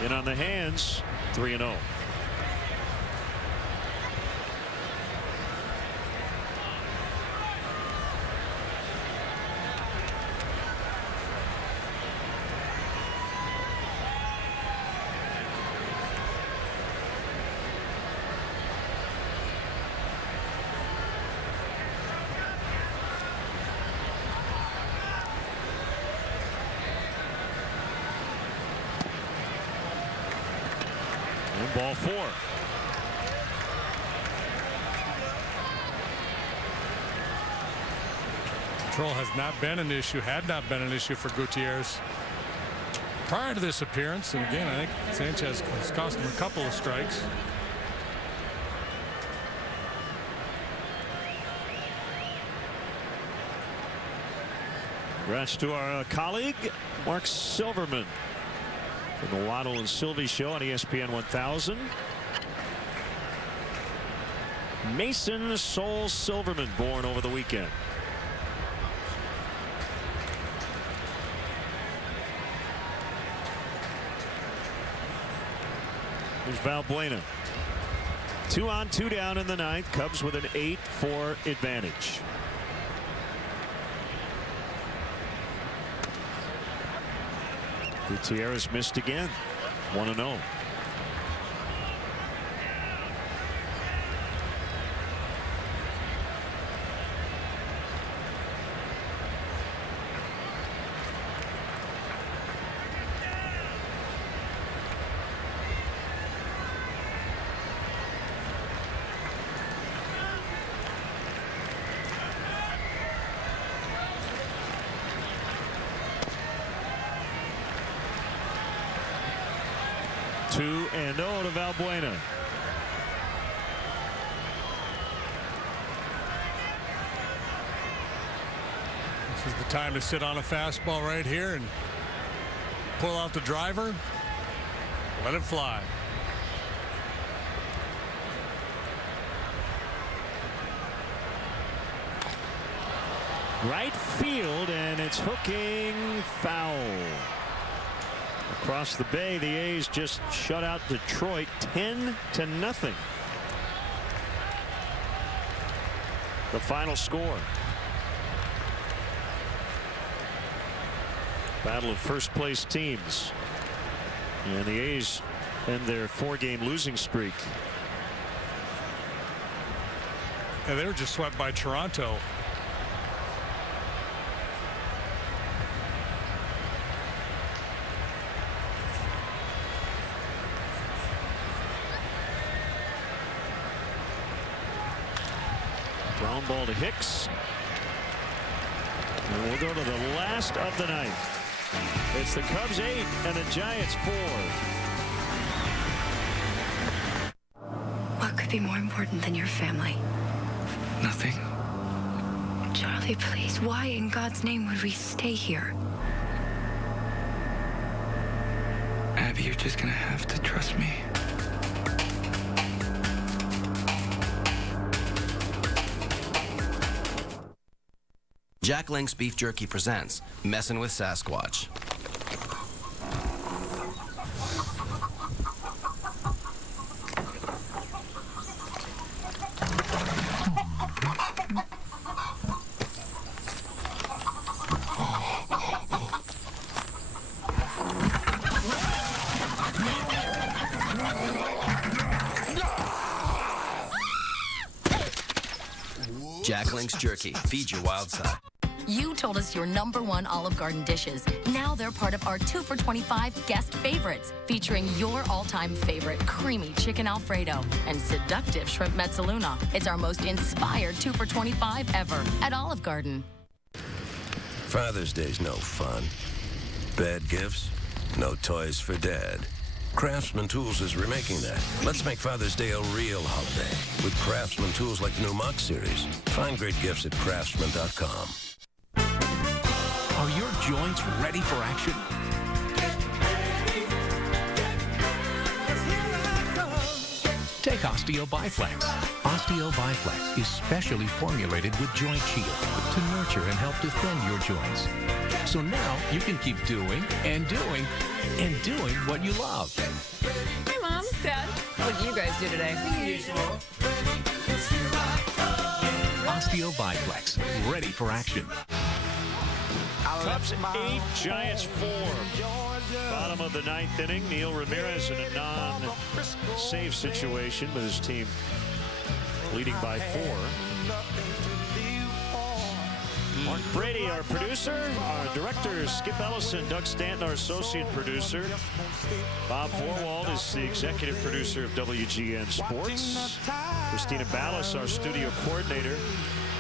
In on the hands, 3-0. Ball 4. Control has not been an issue, had not been an issue for Gutierrez prior to this appearance. And again, I think Sanchez has cost him a couple of strikes. Congrats to our colleague, Mark Silverman. The Waddle and Sylvie show on ESPN 1000. Mason Soul Silverman, born over the weekend. Here's Valbuena. 2 on, 2 down in the 9th. Cubs with an 8-4 advantage. Gutierrez missed again. 1-0. Two and 0 to Valbuena. This is the time to sit on a fastball right here and pull out the driver. Let it fly. Right field, and it's hooking foul. Across the bay, the A's just shut out Detroit 10-0. The final score. Battle of first place teams. And the A's end their 4-game losing streak. And they were just swept by Toronto. Ground ball to Hicks. And we'll go to the last of the night. It's the Cubs 8 and the Giants 4. What could be more important than your family? Nothing. Charlie, please, why in God's name would we stay here? Abby, you're just gonna have to trust me. Jack Link's Beef Jerky presents Messin' with Sasquatch. Jack Link's Jerky. Feed your wild side. You told us your #1 Olive Garden dishes. Now they're part of our 2 for $25 guest favorites, featuring your all-time favorite creamy chicken Alfredo and seductive shrimp mezzaluna. It's our most inspired 2 for $25 ever at Olive Garden. Father's Day's no fun. Bad gifts, no toys for Dad. Craftsman Tools is remaking that. Let's make Father's Day a real holiday with Craftsman Tools like the new Mach series. Find great gifts at craftsman.com. Are your joints ready for action? Take Osteo Biflex. Osteo Biflex is specially formulated with Joint Shield to nurture and help defend your joints. So now you can keep doing and doing and doing what you love. Hey, Mom, Dad. What did you guys do today? Osteo Biflex, ready for action. Cubs 8, Giants 4. Bottom of the 9th inning. Neil Ramirez in a non-save situation with his team leading by 4. Mark Brady, our producer. Our director, Skip Ellison. Doug Stanton, our associate producer. Bob Vorwald is the executive producer of WGN Sports. Christina Ballas, our studio coordinator.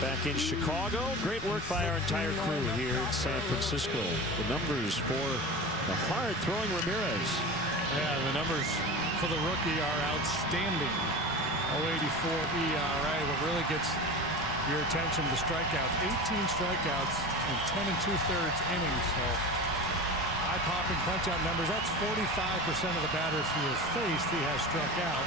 Back in Chicago. Great work by our entire crew here in San Francisco. The numbers for the hard-throwing Ramirez. Yeah, the numbers for the rookie are outstanding. 0.84 ERA. What really gets your attention, the strikeouts. 18 strikeouts in 10 2/3 innings. So eye-popping punch-out numbers. That's 45% of the batters he has faced he has struck out.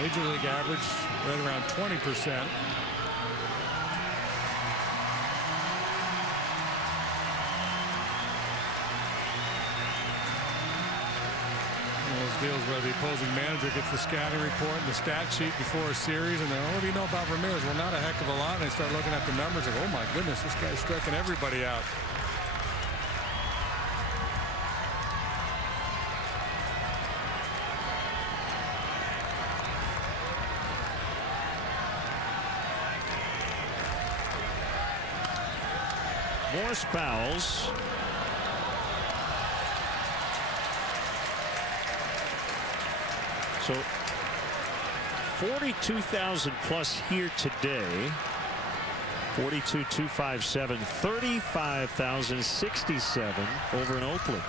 Major League average right around 20%. Those deals where the opposing manager gets the scouting report and the stat sheet before a series, and then, what do you know about Ramirez? Well, not a heck of a lot. And they start looking at the numbers and, oh my goodness, this guy's striking everybody out. Morse fouls. So 42,000 plus here today. 42,257, 35,067 over in Oakland.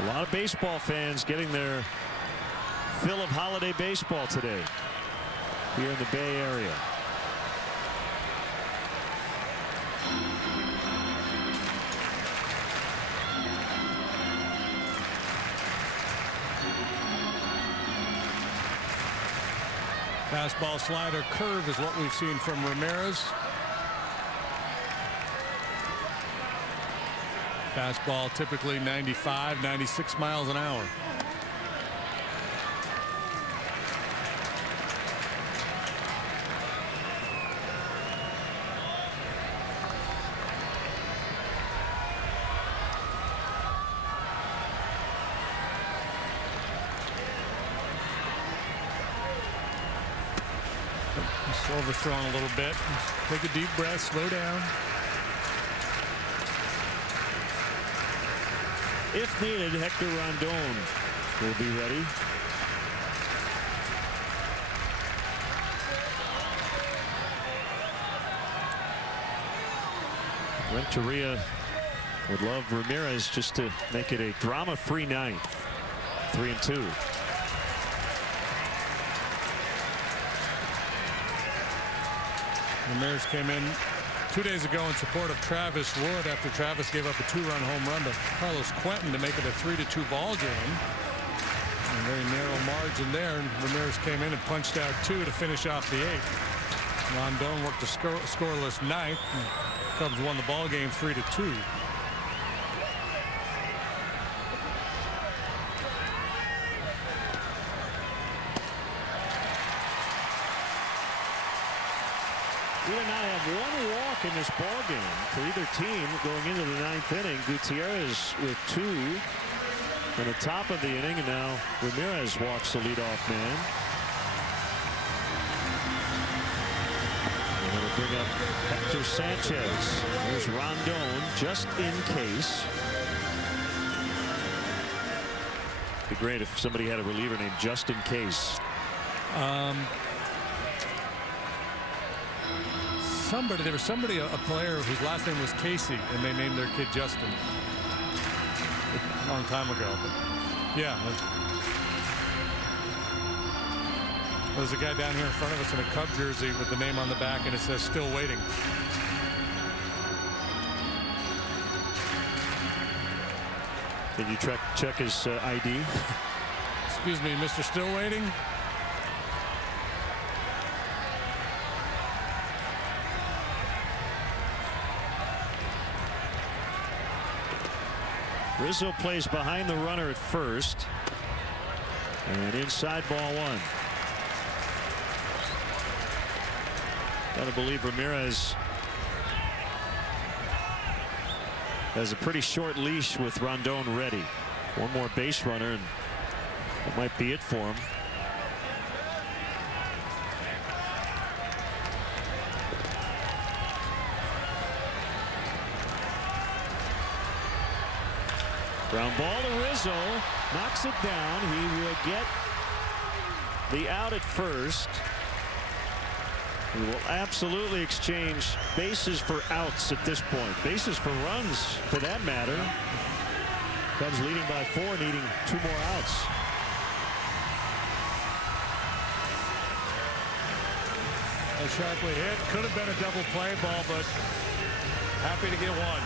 A lot of baseball fans getting their fill of holiday baseball today here in the Bay Area. Fastball, slider, curve is what we've seen from Ramirez. Fastball typically 95, 96 miles an hour. Overthrown a little bit. Take a deep breath, slow down. If needed, Hector Rondon will be ready. Renteria would love Ramirez just to make it a drama-free ninth. 3-2. Ramirez came in 2 days ago in support of Travis Wood after Travis gave up a 2-run home run to Carlos Quentin to make it a 3-2 ball game. A very narrow margin there, and Ramirez came in and punched out 2 to finish off the 8th. Rondon worked a scoreless 9th. Cubs won the ball game 3-2. We do not have one walk in this ball game for either team going into the 9th inning. Gutierrez with 2 in the top of the inning, and now Ramirez walks the leadoff man. And it'll bring up Hector Sanchez. There's Rondon just in case. It'd be great if somebody had a reliever named just in case. There was a player whose last name was Casey, and they named their kid Justin a long time ago. But yeah, there's a guy down here in front of us in a Cub jersey with the name on the back, and it says "Still Waiting." Can you check his ID? Excuse me, Mr. Still Waiting. Rizzo plays behind the runner at first. And inside ball 1. Gotta believe Ramirez has a pretty short leash with Rondon ready. One more base runner, and that might be it for him. Ground ball to Rizzo, knocks it down. He will get the out at first. He will absolutely exchange bases for outs at this point. Bases for runs, for that matter. Cubs leading by 4, needing 2 more outs. Sharply hit. Could have been a double play ball, but happy to get one.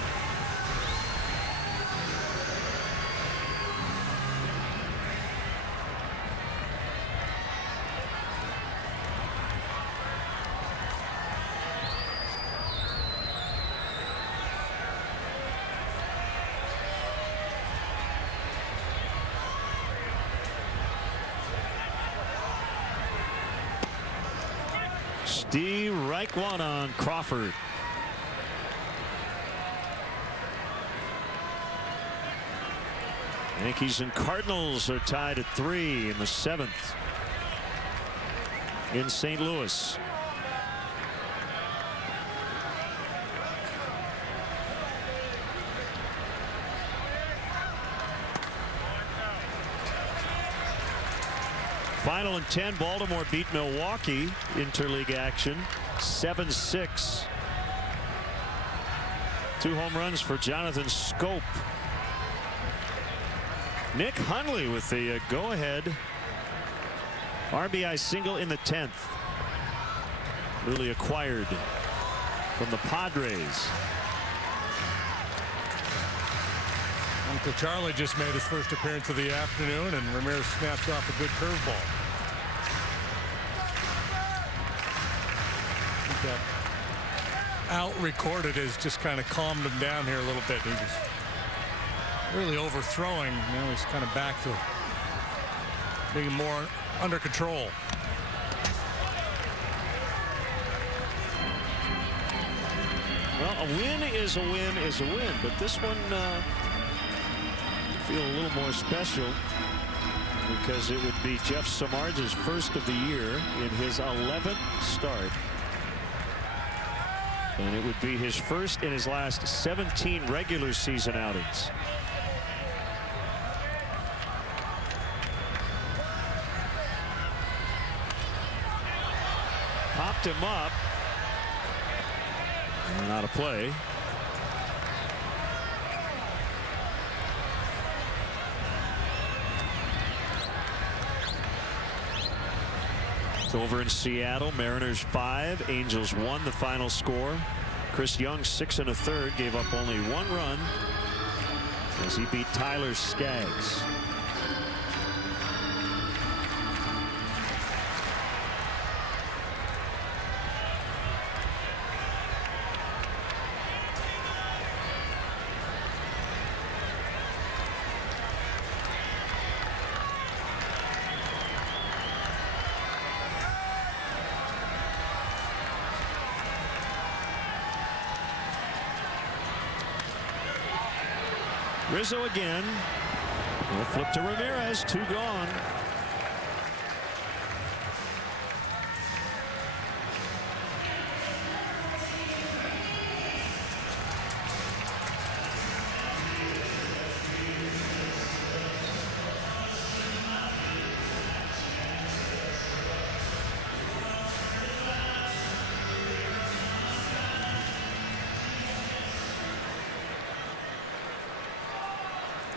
Strike 1 on Crawford. Yankees and Cardinals are tied at 3 in the 7th in St. Louis. Final and 10. Baltimore beat Milwaukee. Interleague action 7-6. 2 home runs for Jonathan Scope. Nick Hundley with the go-ahead RBI single in the 10th. Newly acquired from the Padres. Uncle Charlie just made his first appearance of the afternoon, and Ramirez snaps off a good curveball. That out recorded has just kind of calmed him down here a little bit. He was really overthrowing. Now he's kind of back to being more under control. Well, a win is a win is a win, but this one feel a little more special because it would be Jeff Samardzija's first of the year in his 11th start. And it would be his first in his last 17 regular season outings. Popped him up. And out of play. Over in Seattle, Mariners 5, Angels 1, the final score. Chris Young, 6 1/3, gave up only 1 run as he beat Tyler Skaggs. Rizzo again. Will flip to Ramirez. 2 gone.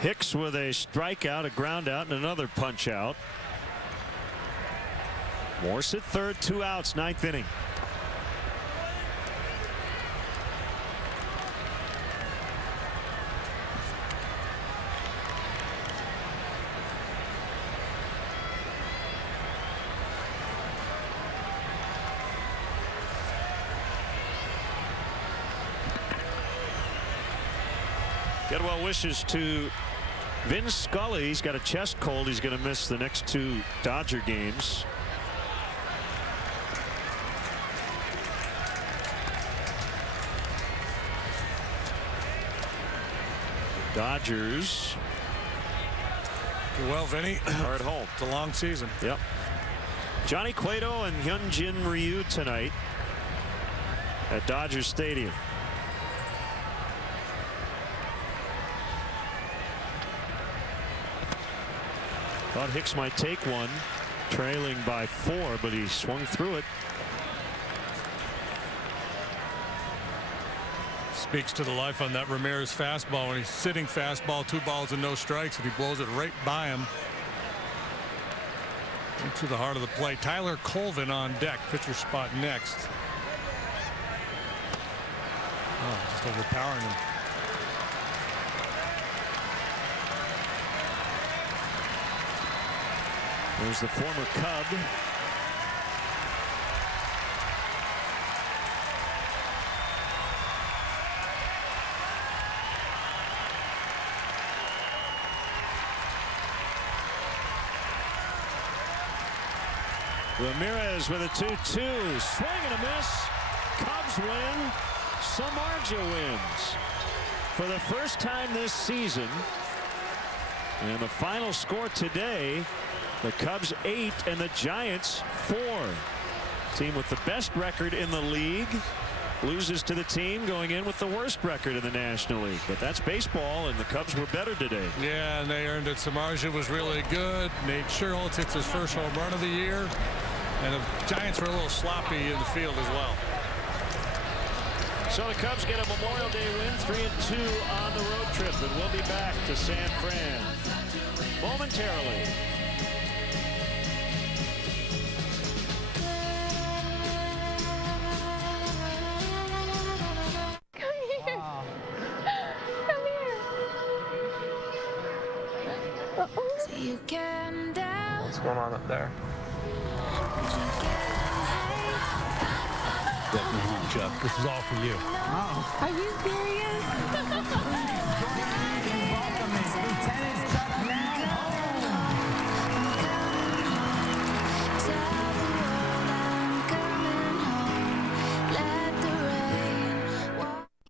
Hicks with a strikeout, a ground out, and another punch out. Morse at third, 2 outs, 9th inning. Get well wishes to Vin Scully. He's got a chest cold. He's going to miss the next 2 Dodger games. Dodgers. Well, Vinny, are at home. It's a long season. Yep. Johnny Cueto and Hyunjin Ryu tonight at Dodger Stadium. Thought Hicks might take one, trailing by 4, but he swung through it. Speaks to the life on that Ramirez fastball. When he's sitting fastball, 2 balls and no strikes, and he blows it right by him. Into the heart of the plate. Tyler Colvin on deck, pitcher spot next. Oh, just overpowering him. There's the former Cub. Ramirez with a 2-2. Swing and a miss. Cubs win. Samardzija wins for the first time this season. And the final score today, the Cubs 8 and the Giants 4. Team with the best record in the league loses to the team going in with the worst record in the National League. But that's baseball, and the Cubs were better today. Yeah, and they earned it. Samardzija was really good. Nate Scherholtz hits his first home run of the year. And the Giants were a little sloppy in the field as well. So the Cubs get a Memorial Day win, 3-2 on the road trip. And we'll be back to San Fran momentarily. What's going on up there? Welcome home, Chuck. This is all for you. Oh. Are you serious? Lieutenant Chuck Mann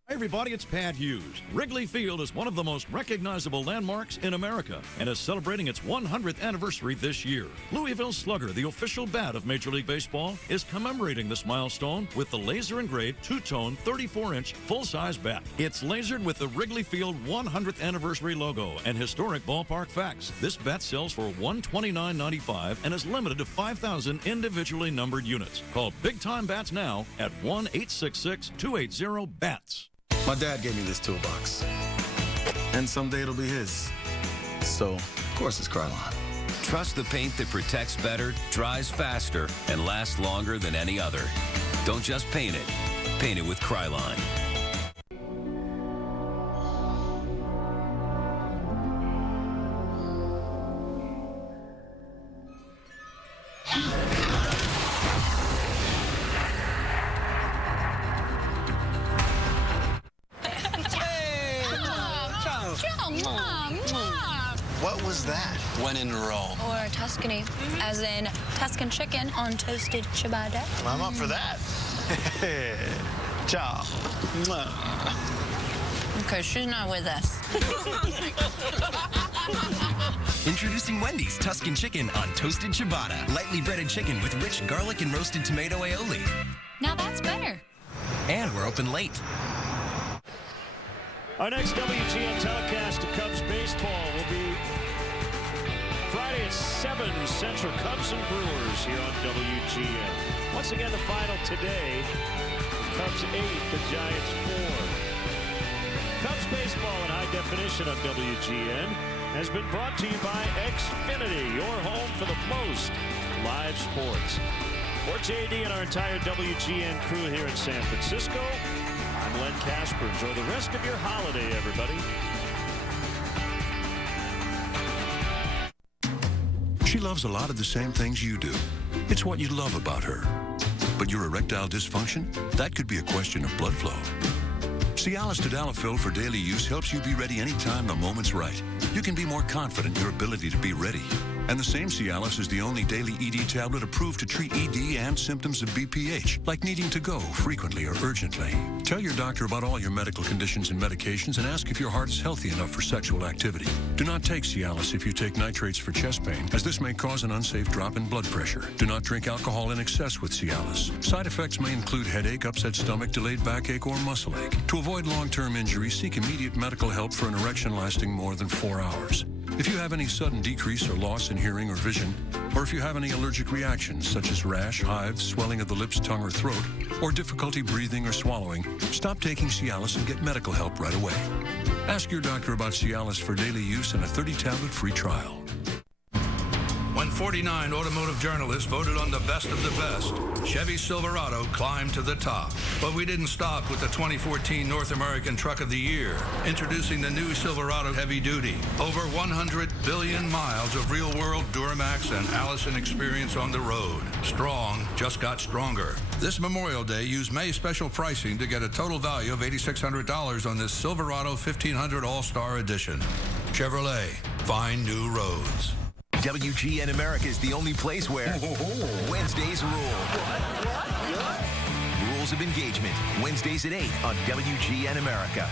Hey everybody, it's Pat Hughes. Wrigley Field is one of the most recognizable landmarks in America and is celebrating its 100th anniversary this year. Louisville Slugger, the official bat of Major League Baseball, is commemorating this milestone with the laser-engraved two-tone 34-inch full-size bat. It's lasered with the Wrigley Field 100th anniversary logo and historic ballpark facts. This bat sells for $129.95 and is limited to 5,000 individually numbered units. Call Big Time Bats now at 1-866-280-BATS. My dad gave me this toolbox, and someday it'll be his. So, of course, it's Krylon. Trust the paint that protects better, dries faster, and lasts longer than any other. Don't just paint it. painted with Krylon. What was that? When in Rome. Or Tuscany, as in Tuscan chicken on toasted ciabatta. I'm up for that. Ciao. Okay, she's not with us. Introducing Wendy's Tuscan Chicken on toasted ciabatta. Lightly breaded chicken with rich garlic and roasted tomato aioli. Now that's better. And we're open late. Our next WGN telecast of Cubs baseball will be Friday at 7 Central. Cubs and Brewers here on WGN. Once again, the final today. Cubs 8, the Giants 4. Cubs baseball in high definition on WGN has been brought to you by Xfinity, your home for the most live sports. For JD and our entire WGN crew here in San Francisco, I'm Len Casper. Enjoy the rest of your holiday, everybody. She loves a lot of the same things you do. It's what you love about her. But your erectile dysfunction? That could be a question of blood flow. Cialis Tadalafil for daily use helps you be ready anytime the moment's right. You can be more confident in your ability to be ready. And the same Cialis is the only daily ED tablet approved to treat ED and symptoms of BPH, like needing to go frequently or urgently. Tell your doctor about all your medical conditions and medications and ask if your heart is healthy enough for sexual activity. Do not take Cialis if you take nitrates for chest pain, as this may cause an unsafe drop in blood pressure. Do not drink alcohol in excess with Cialis. Side effects may include headache, upset stomach, delayed backache, or muscle ache. To avoid long-term injury, seek immediate medical help for an erection lasting more than 4 hours. If you have any sudden decrease or loss in hearing or vision, or if you have any allergic reactions such as rash, hives, swelling of the lips, tongue, or throat, or difficulty breathing or swallowing, stop taking Cialis and get medical help right away. Ask your doctor about Cialis for daily use and a 30-tablet free trial. When 49 automotive journalists voted on the best of the best, Chevy Silverado climbed to the top. But we didn't stop with the 2014 North American Truck of the Year. Introducing the new Silverado Heavy Duty. Over 100 billion miles of real-world Duramax and Allison experience on the road. Strong just got stronger. This Memorial Day, use May special pricing to get a total value of $8,600 on this Silverado 1500 All-Star Edition. Chevrolet, find new roads. WGN America is the only place where Wednesdays rule. Rules of engagement, Wednesdays at 8 on WGN America.